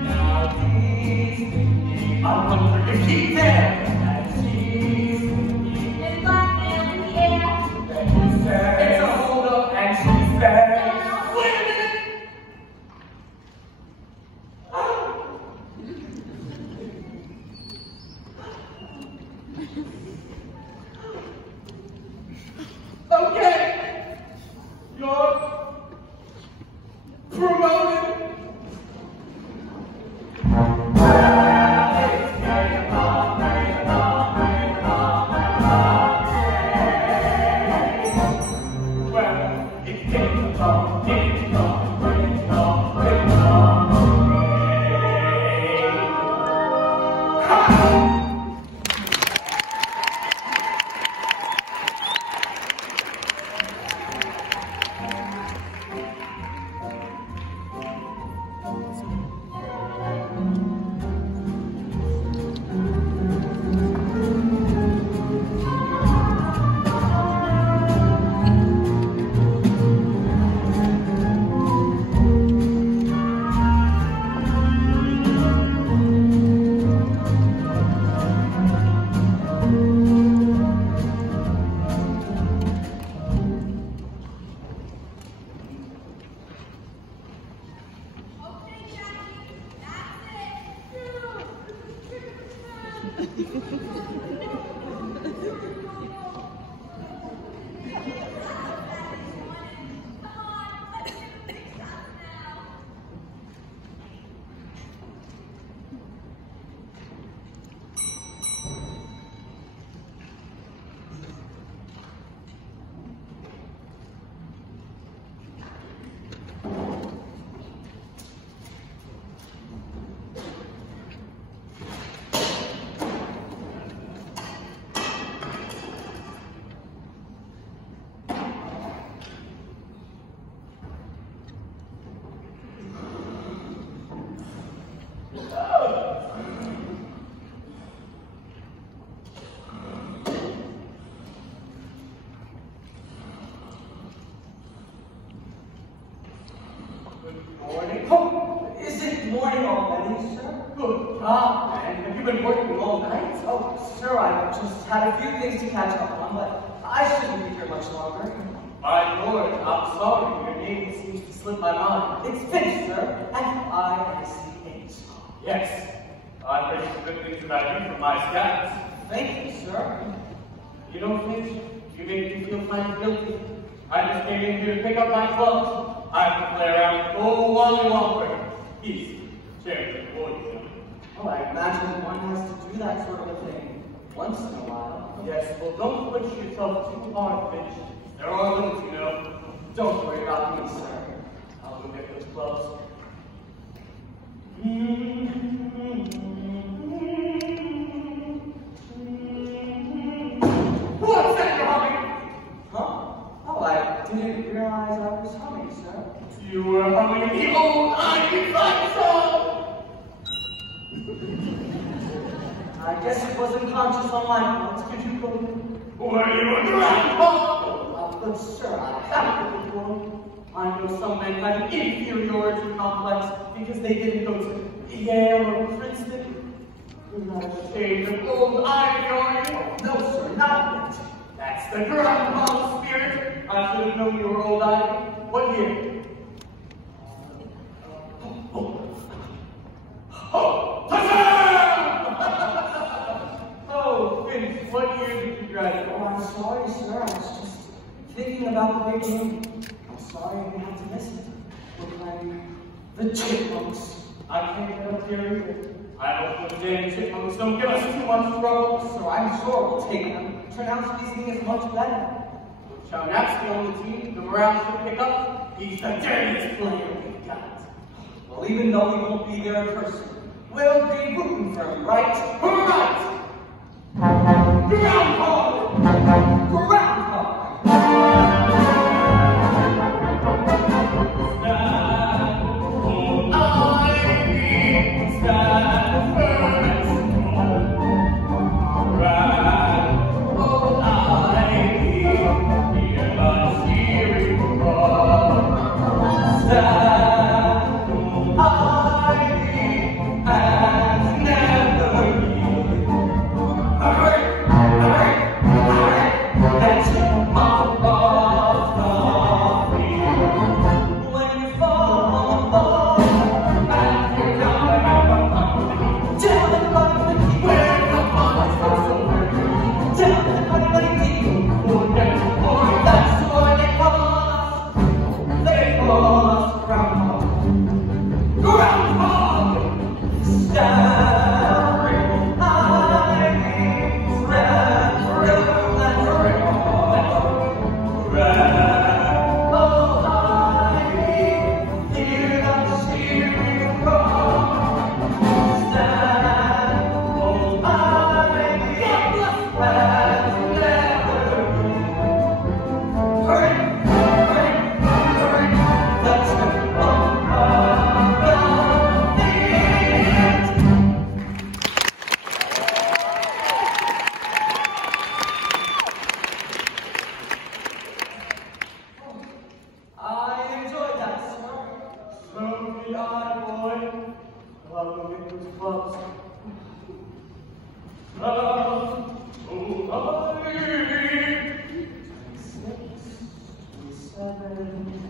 now he's thinking I'm going to keep there. And she's thinking There's blackmail in the air. Then he says, it's a hold up. and she says, Wait a minute. Okay. You're promoted. Well, it's getting along, getting along, getting along, getting along. Morning? Oh, is it morning already, sir? Good job, man. Have you been working all night? Oh, sir, I just had a few things to catch up on, but I shouldn't be here much longer. My lord, I'm sorry. Your name seems to slip my mind. It's Finch, sir. F-I-C-H. Yes. I've heard some good things about you from my scouts. Thank you, sir. You know, Finch, you make me feel kind of guilty. I just came in here to pick up my clubs. I have to play around with old Wally Walker. He's chairman of the boys, you know. Oh, I imagine one has to do that sort of a thing once in a while. Yes, well, don't push yourself too hard, Finch. There are limits, you know. Don't worry about me, sir. I'll go get those gloves. What's that you're humming? Huh? Oh, I didn't realize I was humming, sir. You were humming the old Ivy Fight song! I guess it was unconscious on my part. Could you go in? Were you a grandpa? But sir, I haven't before. I know some men have an inferiority complex because they didn't go to Yale or Princeton. You're not ashamed of old Ivy, are you? No, sir, not yet. That's the grandpa spirit. I should have known you were old Ivy. What year? Oh, Finch, what year did you graduate? Oh, I'm sorry, sir. I was just thinking about the big room. I'm sorry we had to miss it. We're playing the Chipmunks. I can't get up here either. I hope those damn chipmunks don't give us too much trouble. So I'm sure we'll take them. Turn out to be seeing is much better. With Chownowski on the team, the morale should pick up. He's the dirtiest player we've got. Well, even though we won't be there in person, we'll be rooting for him, right? Right! Groundhog! Groundhog!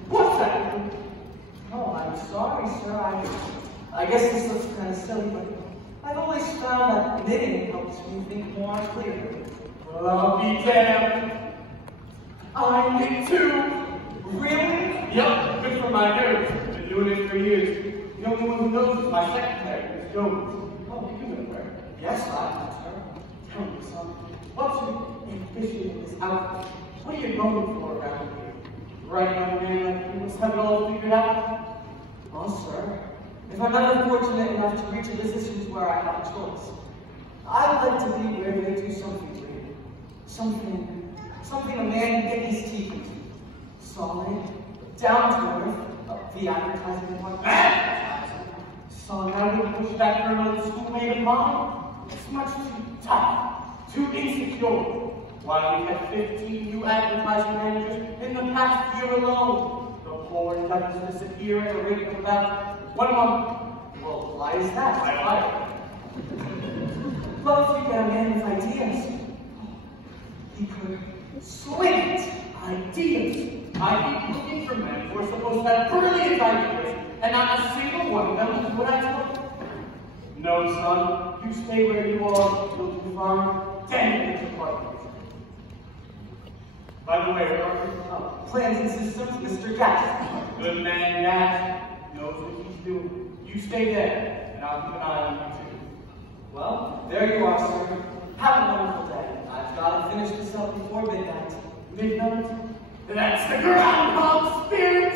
What's that? Oh, I'm sorry, sir. I guess this looks kind of silly, but I've always found that knitting helps me think more clearly. Well, I'll be damned. I knit too. Really? Yep, good for my nerves. Been doing it for years. The only one who knows is my secretary, Miss Jones. Oh, you know her. Yes, I met her. Tell me something. What's your ambition in this outfit? What are you going for around here? Right young man like you must have it all figured out. Well, sir, if I'm ever fortunate enough to reach a position where I have a choice, I'd like to be where they do something great. Something a man can get his teeth into. Solid, down to earth, the advertising department. Son, I wouldn't push back for another schoolmate of mine. It's much too tough, too insecure. Why, we've had 15 new advertising managers in the past year alone. The poor devils disappear at a rate of about 1 month. Well, why is that? Why? Well, if you get a man with ideas, he could swing it. Ideas. I've been looking for men who are supposed to have brilliant ideas, and not a single one of them is what I told you. No, son, you stay where you are until you find 10 minutes apart. By the way, plans and systems, Mr. Gass. Good man, Gass. Knows what he's doing. You stay there, and I'll keep an eye on you too. Well, there you are, sir. Have a wonderful day. I've got to finish this up before midnight. Midnight? That's the groundhog spirit!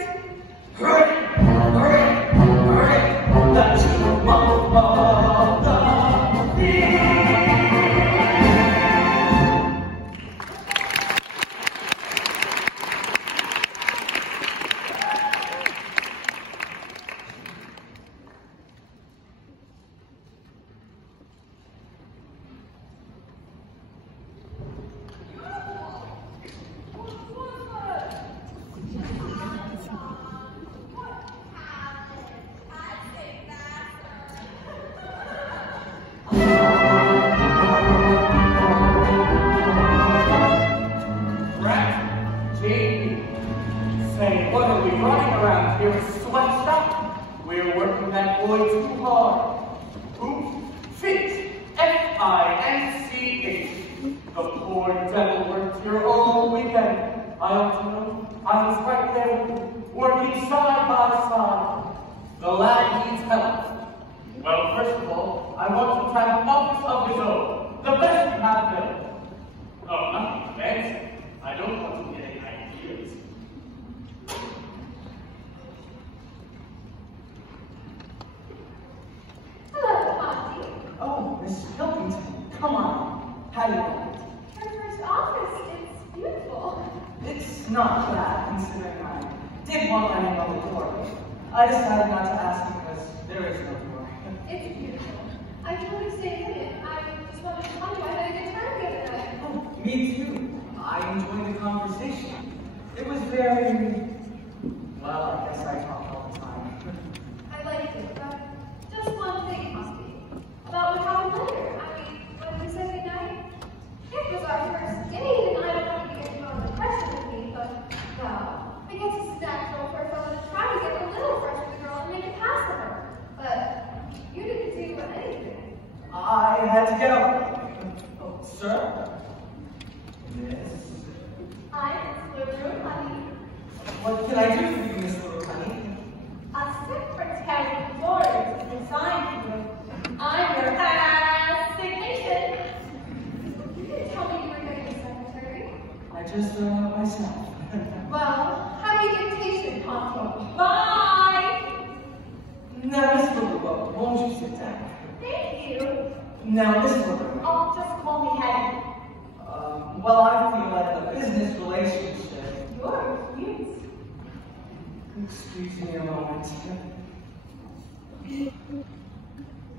Hurry! Hurry! Hurry! That's the mama of the bee!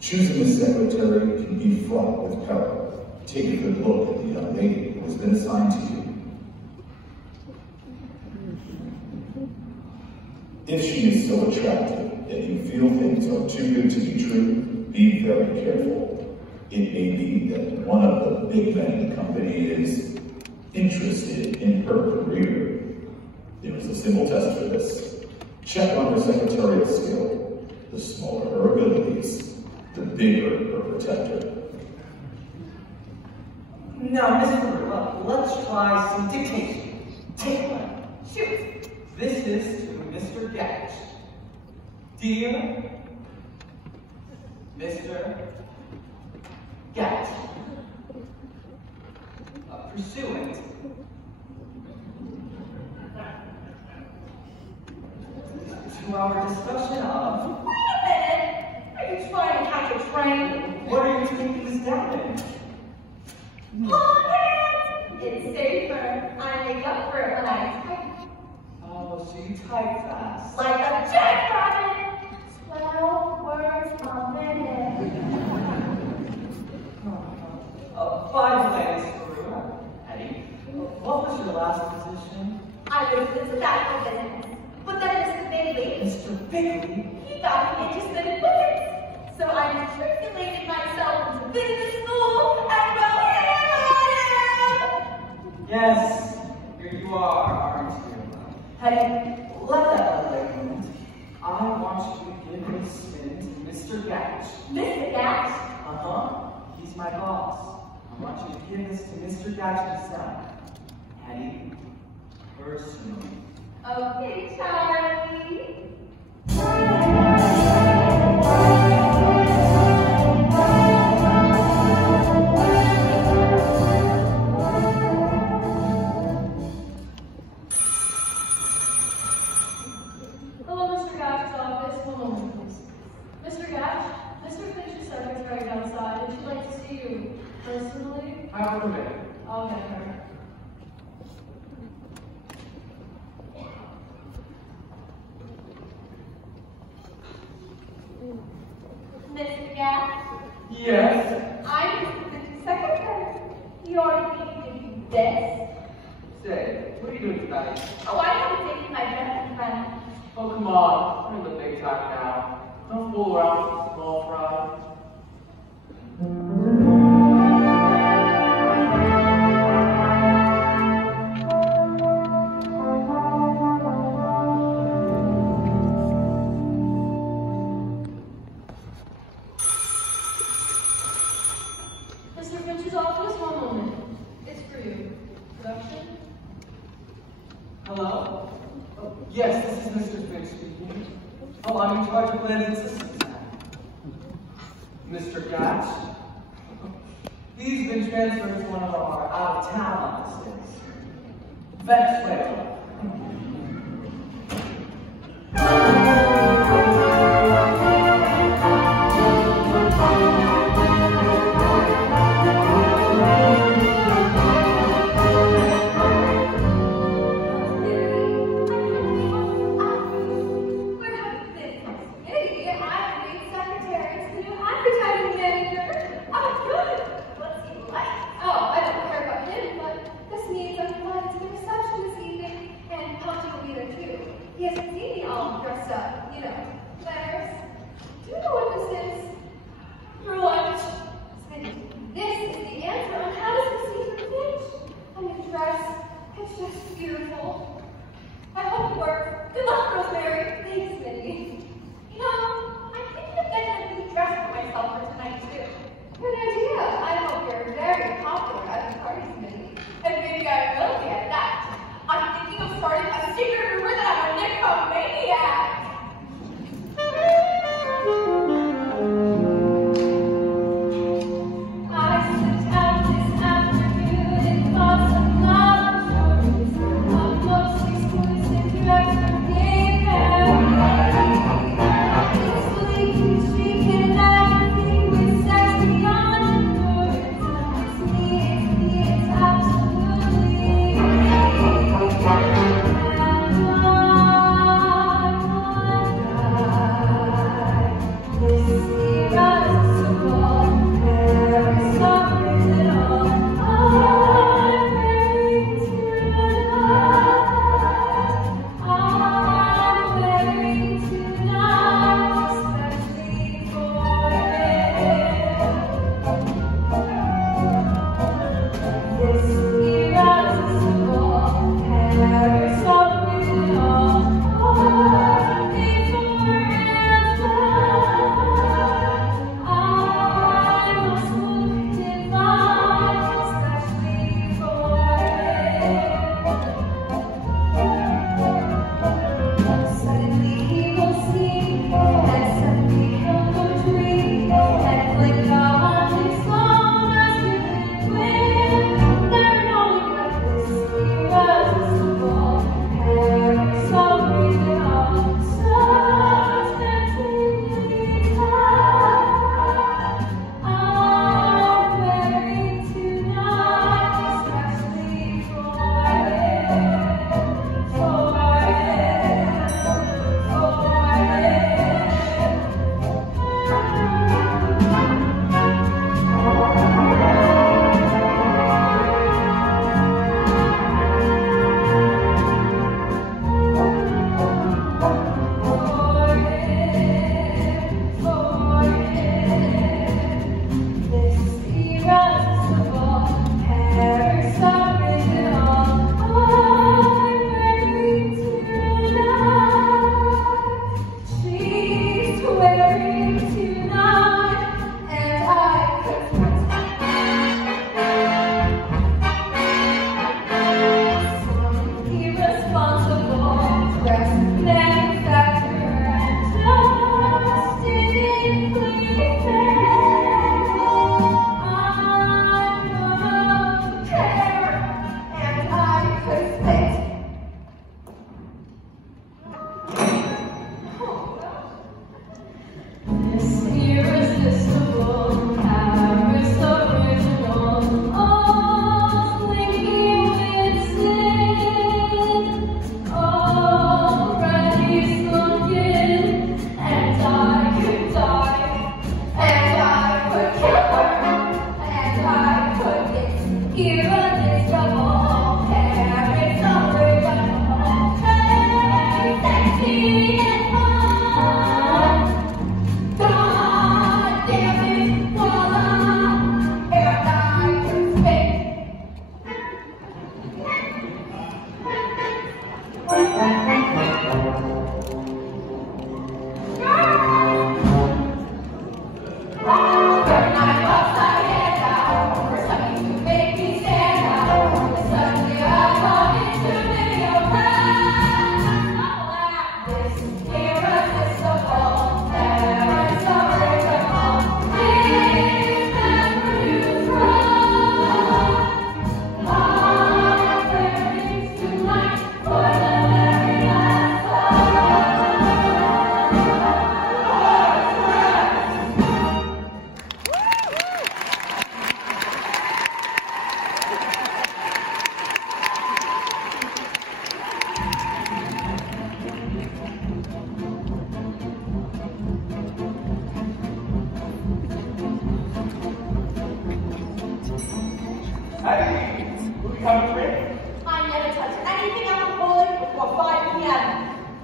Choosing a secretary can be fraught with peril. Take a good look at the young lady who has been assigned to you. If she is so attractive that you feel things are too good to be true, be very careful. It may be that one of the big men in the company is interested in her career. There is a simple test for this. Check on her secretarial skill. The smaller her abilities, the bigger her protector. Now, Mr. Let's try some dictation. Take one. Shoot. This is to Mr. Gatch. Dear Mr. Gatch, pursuant to our discussion of... Wait a minute! Are you trying to catch a train? What are you taking this down in? Hold it! It's safer. I make up for it when I type. Oh, so you type fast. Like a jackrabbit! 12 words a minute. By the way, Mr. Eddie, what was your last position? I was in the tobacco business, but then thought he had just been wicked. So I matriculated myself into business school, and well, here I am! Yes, here you are, aren't you? Hey, let that out there a moment. I want you to give this spin to Mr. Gatch. Mr. Gatch? Uh-huh. He's my boss. I want you to give this to Mr. Gatch himself. Hattie, personally. Okay, Charlie. Hello, Mr. Gatch's office. One moment, please. Mr. Gatch, Mr. Finch's secretary outside, and she'd like to see you personally. Have a minute. I'll get her. Mr. Gatch? Yes. I'm the secretary. You're thinking this? Say, what are you doing tonight? Oh, I'm taking my best friend. Oh, come on. We're in the big time now. Don't fool around with the small fry. Mr. Finch's office. One moment. It's for you. Production. Hello? Oh, yes, this is Mr. Finch speaking. Oh, I'm in charge of plans and systems now. Mr. Gatch? He's been transferred to one of our out-of-town offices. Venezuela. Oh, I don't care about him, but this means I'm invited to the reception this evening.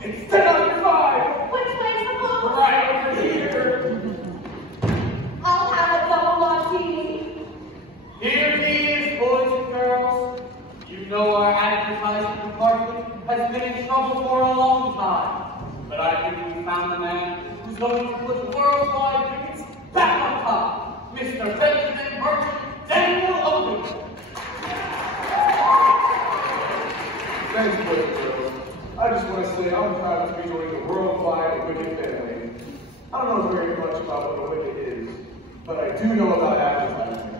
It's 10 after 5. Which way's the ball? Right over here. I'll have a double martini. Here he is, boys and girls. You know our advertising department has been in trouble for a long time. But I think we found the man who's going to put worldwide tickets back on top. Mr. Benjamin Merchant Daniel Owen. Thanks, boys and girls. I just want to say I'm proud to be joining the worldwide Wicked family. I don't know very much about what a Wicked is, but I do know about advertising.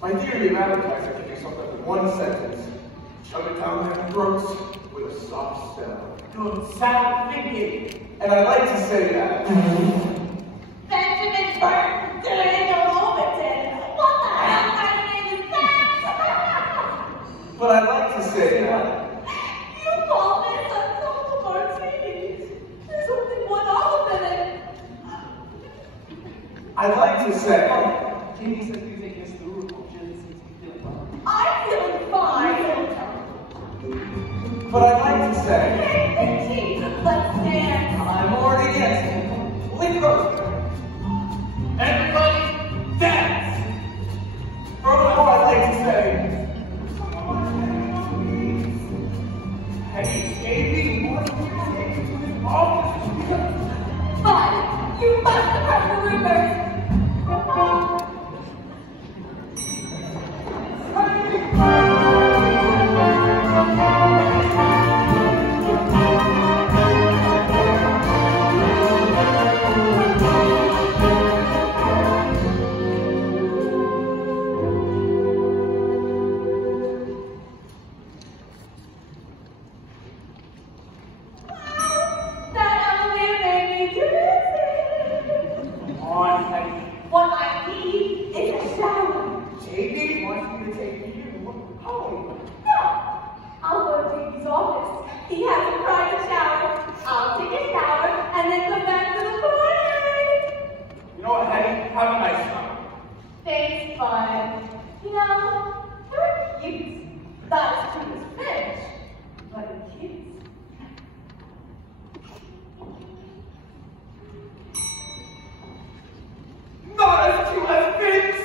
My theory of advertising can be summed up in one sentence. Shove it down their throats with a soft spell. Good sound thinking. And I like to say that. Benjamin Burton, Daniel Overton. What the hell kind of name is that? But I like to say that. You call this a double martini? There's only one olive in it. I'd like to say. Jamie said you take us through emotions since you feel fine. I'm feeling fine. But I'd like to say. Hey, Vicky, let's dance. I'm already dancing. Leave it over. Everybody, dance! Furthermore, I'd like to say. Hey, Jamie, what's your name to his office? But you must have the rumors. What I need is a shower. JB wants me to take you home. No, I'll go to Jakey's office. He has a private shower. I'll take a shower and then come back to the party. You know what, Hetty? Have a nice time. Thanks, bud. You know, you're cute. Not as cute as Finch, but cute. Not as cute as Vince!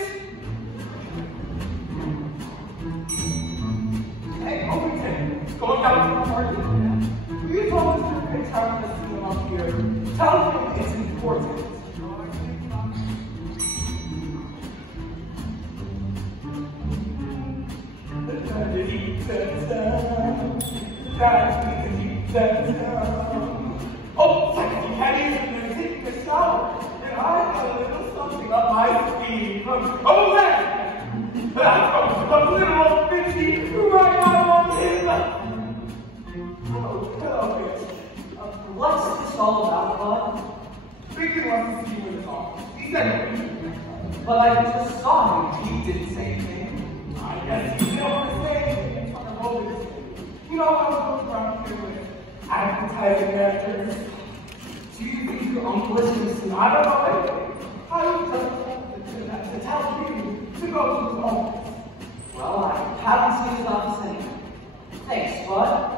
Hey, Overton, going down to the party. Will you tell Mr. Vince how to see him up here? Tell him it's important. Oh, sexy Hetty's gonna take a shower. And I got a little something up my sleeve from over there. That's from the literal Vinci right out on his. Oh, hello, Vince. What's this all about, bud? Vinci wants to see you in his office. He said, But I just saw him. He didn't say anything. I guess you don't want to say anything in front of all this. You know how it goes around here with advertising managers. Do you think your uncle is listening? I don't know. How do you tell you to go to his office? Well, I haven't seen his office anyway. Thanks, bud.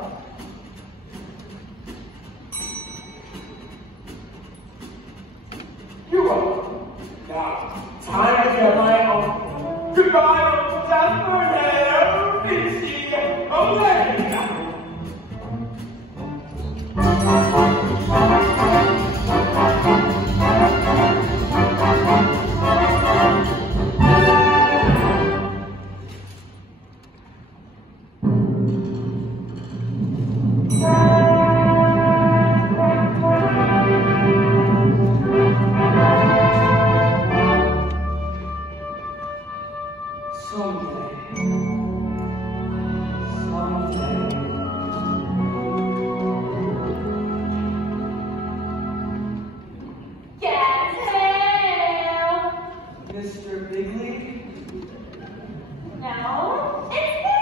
You're welcome. Now, time to get my own. Goodbye, Uncle Jasper. Hello, Vinci. Away. Mr. Bigley? No, it's me.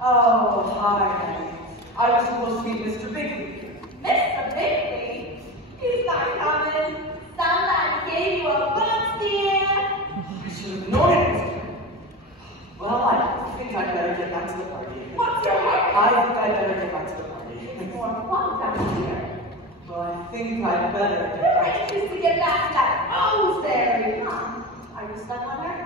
Oh, hi. I was supposed to meet Mr. Bigley. Mr. Bigley. He's not coming. Somebody gave you a book, dear. I should have known it. Well, I think I'd better get back to the party. What's your hurry? I think I'd better get back to the party. For what? I'd better. You're anxious to get back to that Rosemary, huh? Are you stuck on her?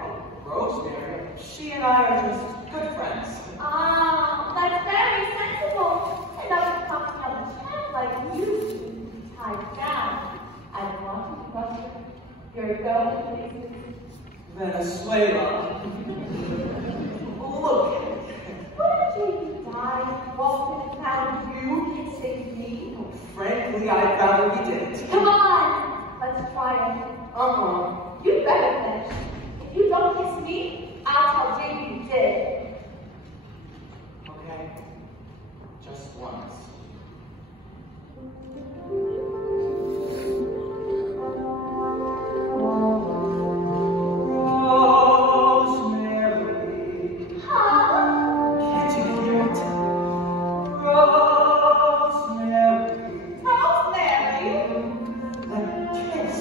Rosemary? She and I are just good friends. Ah, that's very sensible. And I was talking of a chap like you, tied down. I want to trust her. You're going to Venezuela. Look. wouldn't you die walking down you can save me? Frankly, I'd rather we didn't. Come on, let's try it. You better finish. If you don't kiss me, I'll tell Jake you did. Okay. Just once. Rosemary. Huh? Can't you hear it? Rosemary. Rosemary? A kiss.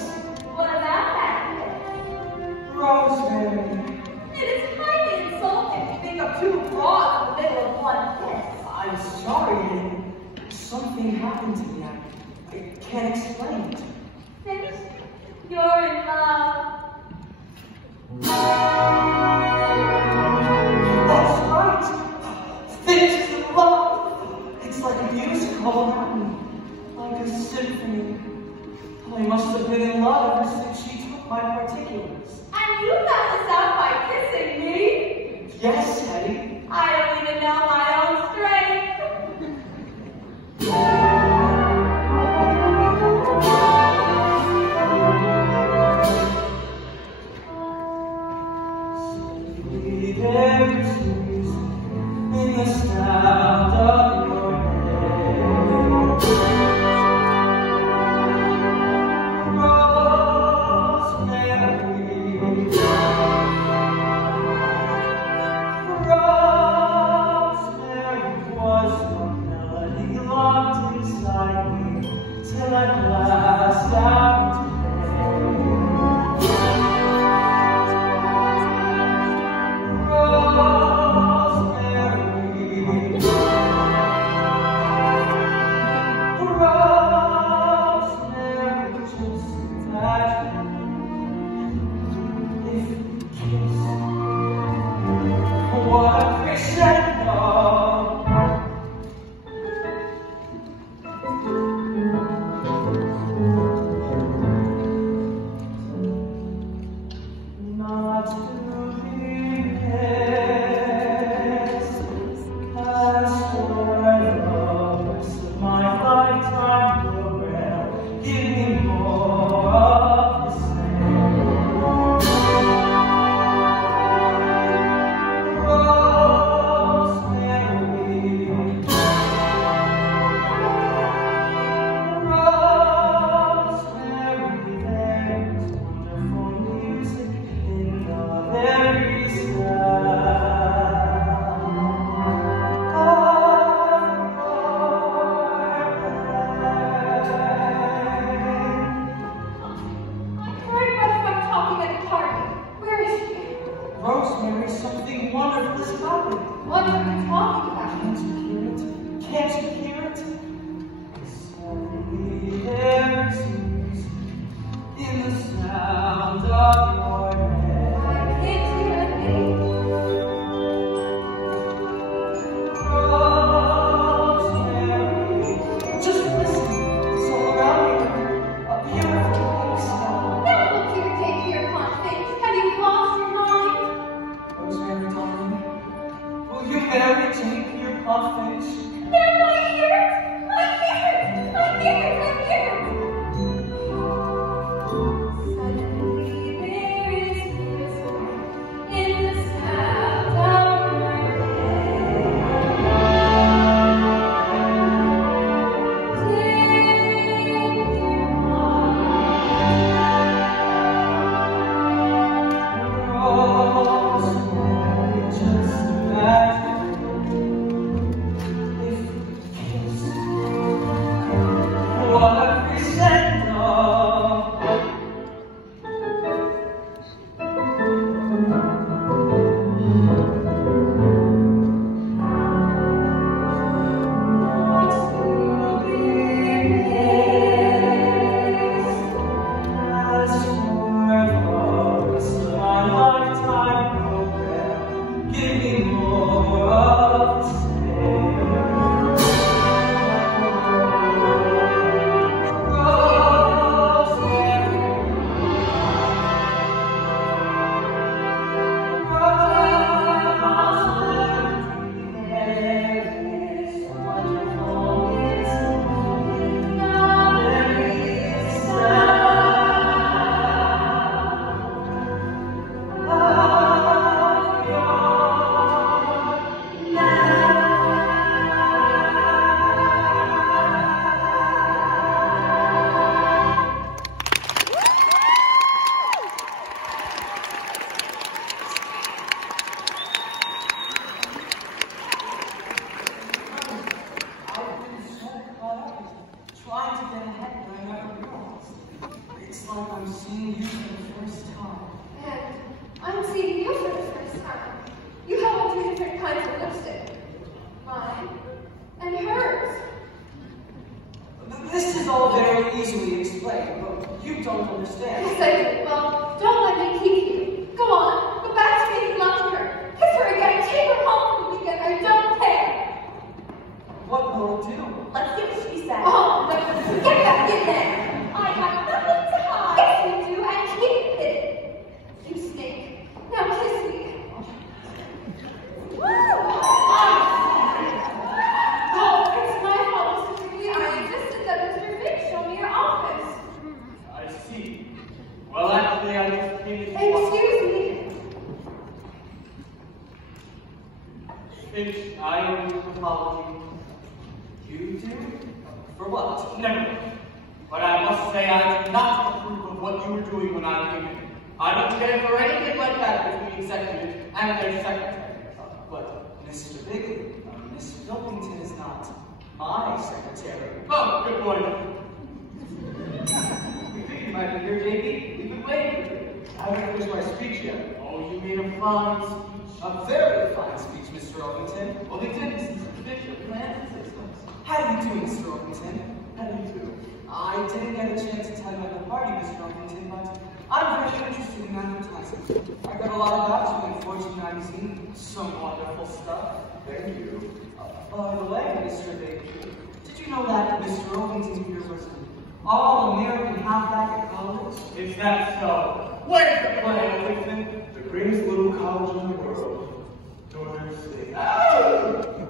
What about that kiss? Rosemary. It is highly insulting to think of two broads in the middle of one kiss. I'm sorry. Something happened to me. I can't explain it. Finch, you're in love. That's right. This is love. It's like a musical, like a symphony. I must have been in love ever since she took my particulars. And you found this out by kissing me? Yes, Hetty. I don't even know my own strength. Sweet embraces in the sound of your name. Rosemary. It's like I'm seeing you for the first time. And I'm seeing you for the first time. You have on two different kinds of lipstick. Mine and hers. This is all very easily explained, but you don't understand. Yes, I do. Well, don't let me keep you. Go on. Go back to making love to her. Kiss her again. Take her home for the weekend. I don't care. What will it do? Let's see what she says. Oh, no. Get back in there. I have nothing to hide. Yes, you do, and keep it hidden. You stink. Now kiss me. Woo! Oh, it's my fault, Mr. Quigley. I insisted that Mr. Fink show me your office. I see. Well, actually, I just came to... Excuse me. Finch, I owe you an apology. You do? For what? Never mind. But I must say I do not approve of what you were doing when I came in. I don't care for anything like that between executives and their secretary. But, Mr. Bigley, Miss Pilkington is not my secretary. Oh, good point. We think you might be here, JP. We've been waiting for you. I haven't finished my speech yet. Oh, you made a fine speech. A very fine speech, Mr. Ovington. Well, they did this official plan in 6 months. How do you do, Mr. Ovington? How do you do? I didn't get a chance to tell you at the party, Mr. Ovington, but I'm very interested in advertising. I got a lot about you in Fortune magazine. Some wonderful stuff. Thank you. By the way, Mr. Baker, did you know that Mr. Ovington here was an all-American halfback at college? Is that so? Where's the play, Ovington? The greatest little college in the world. Northern State. Oh,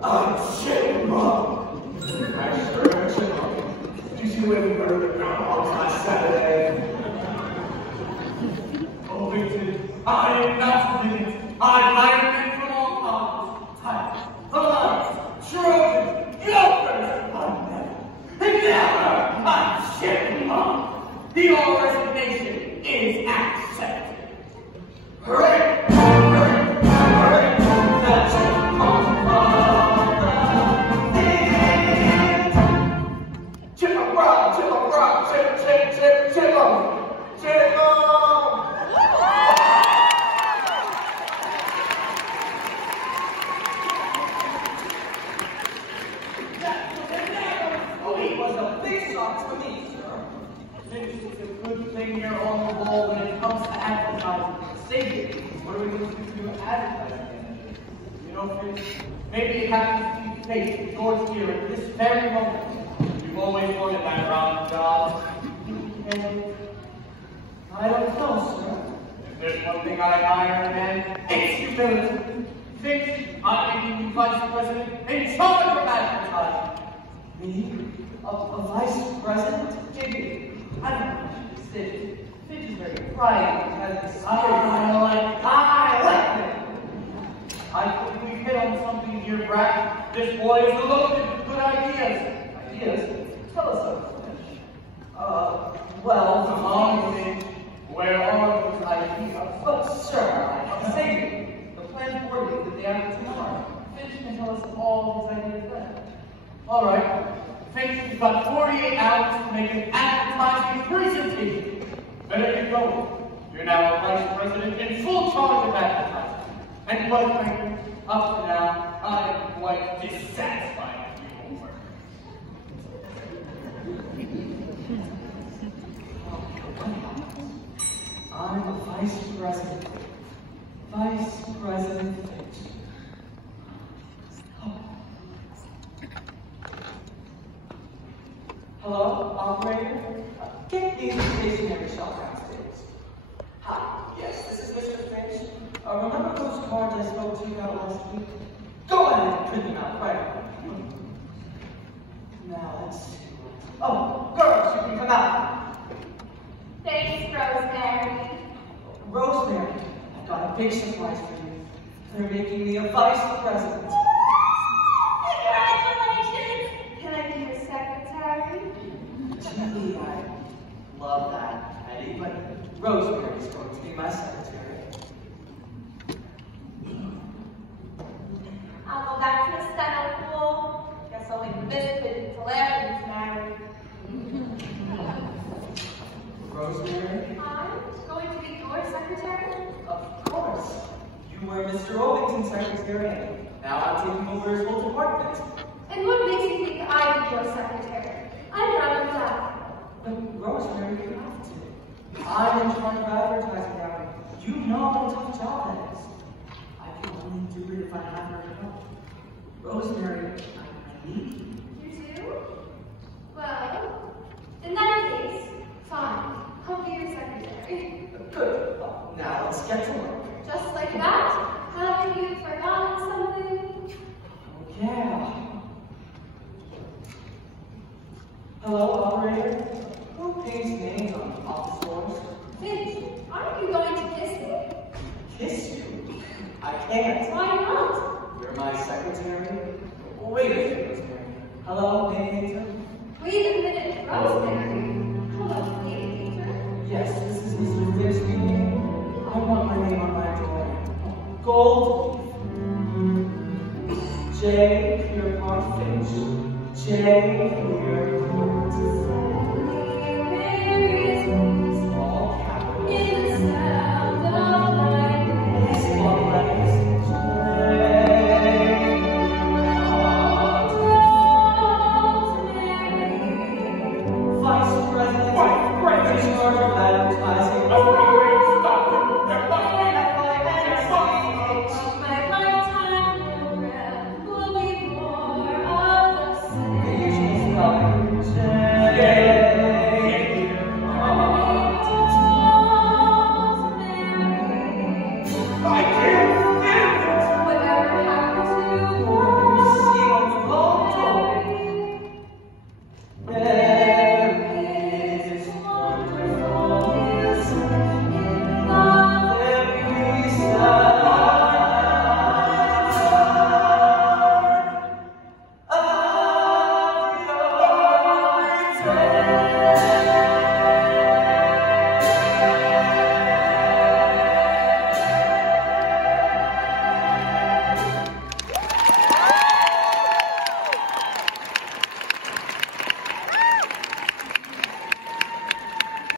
I'm chipmunk. I sure am chipmunk. Did you see where we were the groundhogs last Saturday? Ovington, I am not living. I hired men from all colleges. Alliance, Trojan, Yokers. Never a chipmunk. The old resignation is accepted. Hooray! Hooray! Hooray! The chipmunk of the field. Chipmunk rock, chipmunk rock, chipmunk. Oh, it was a big shock to me, sir. It's a good thing you're on the ball when it comes to advertising. Say it. What are we going to do to advertising? You know, Fritz, maybe it happens to be fate with yours here at this very moment. You've always wanted that round job. And I don't know, sir. if there's one thing I admire in men, it's humility. Fitz, I'm making you vice president in charge of advertising. Me? A vice president? JB, I don't know what you said. Fitch is very private. I like it. I think we've hit on something here, Brad. This boy is loaded with good ideas. Ideas? Tell us something. Well, Come on, Fitch. Where are those ideas? but sir, I say to you, the plan's working the day after tomorrow. Fitch can tell us all his ideas then. All right. Fitch, you've got 48 hours to make an advertising presentation. Better get going. You're now a vice president in full charge of advertising. And quite frankly, up to now, I am quite dissatisfied with your work. I'm the vice president. Vice President Fitch. Hello, operator? Get me the stationery shop downstairs. Hi, yes, this is Mr. Finch. Remember those cards I spoke to you about last week? Go ahead and print them out right away. Now, let's see. Oh, girls, you can come out. Thanks, Rosemary. Rosemary, I've got a big surprise for you. They're making me a vice president. Congratulations! Can I be your secretary? Gee, I love that, Eddie, but Rosemary is going to be my secretary. I'll go back to the center pool. Guess I'll leave the biscuit until Larry's married. Rosemary, Mr. Ovington's secretary. Now I'm taking over his whole department. And what makes you think I'd be your secretary? I'd rather die. But Rosemary, you have to. I'm in charge of advertising now. You know what a tough job that is. I can only do it if I have her help. Rosemary, I need you. You do? Well, in that case, fine. I'll be your secretary. Good. Well, now let's get to work. Just like that? Haven't you forgotten something? Yeah. Hello, operator. Who paints names on office doors? Finch, aren't you going to kiss me? Kiss you? I can't. Why not? You're my secretary. Wait a minute, Rosemary. Hello, Painter? Wait a minute, Rosemary. Hello, Painter. Yes, this is Mr. Finch speaking. I want my name on my door. Gold. J. Pierpont Finch. J. Pierpont.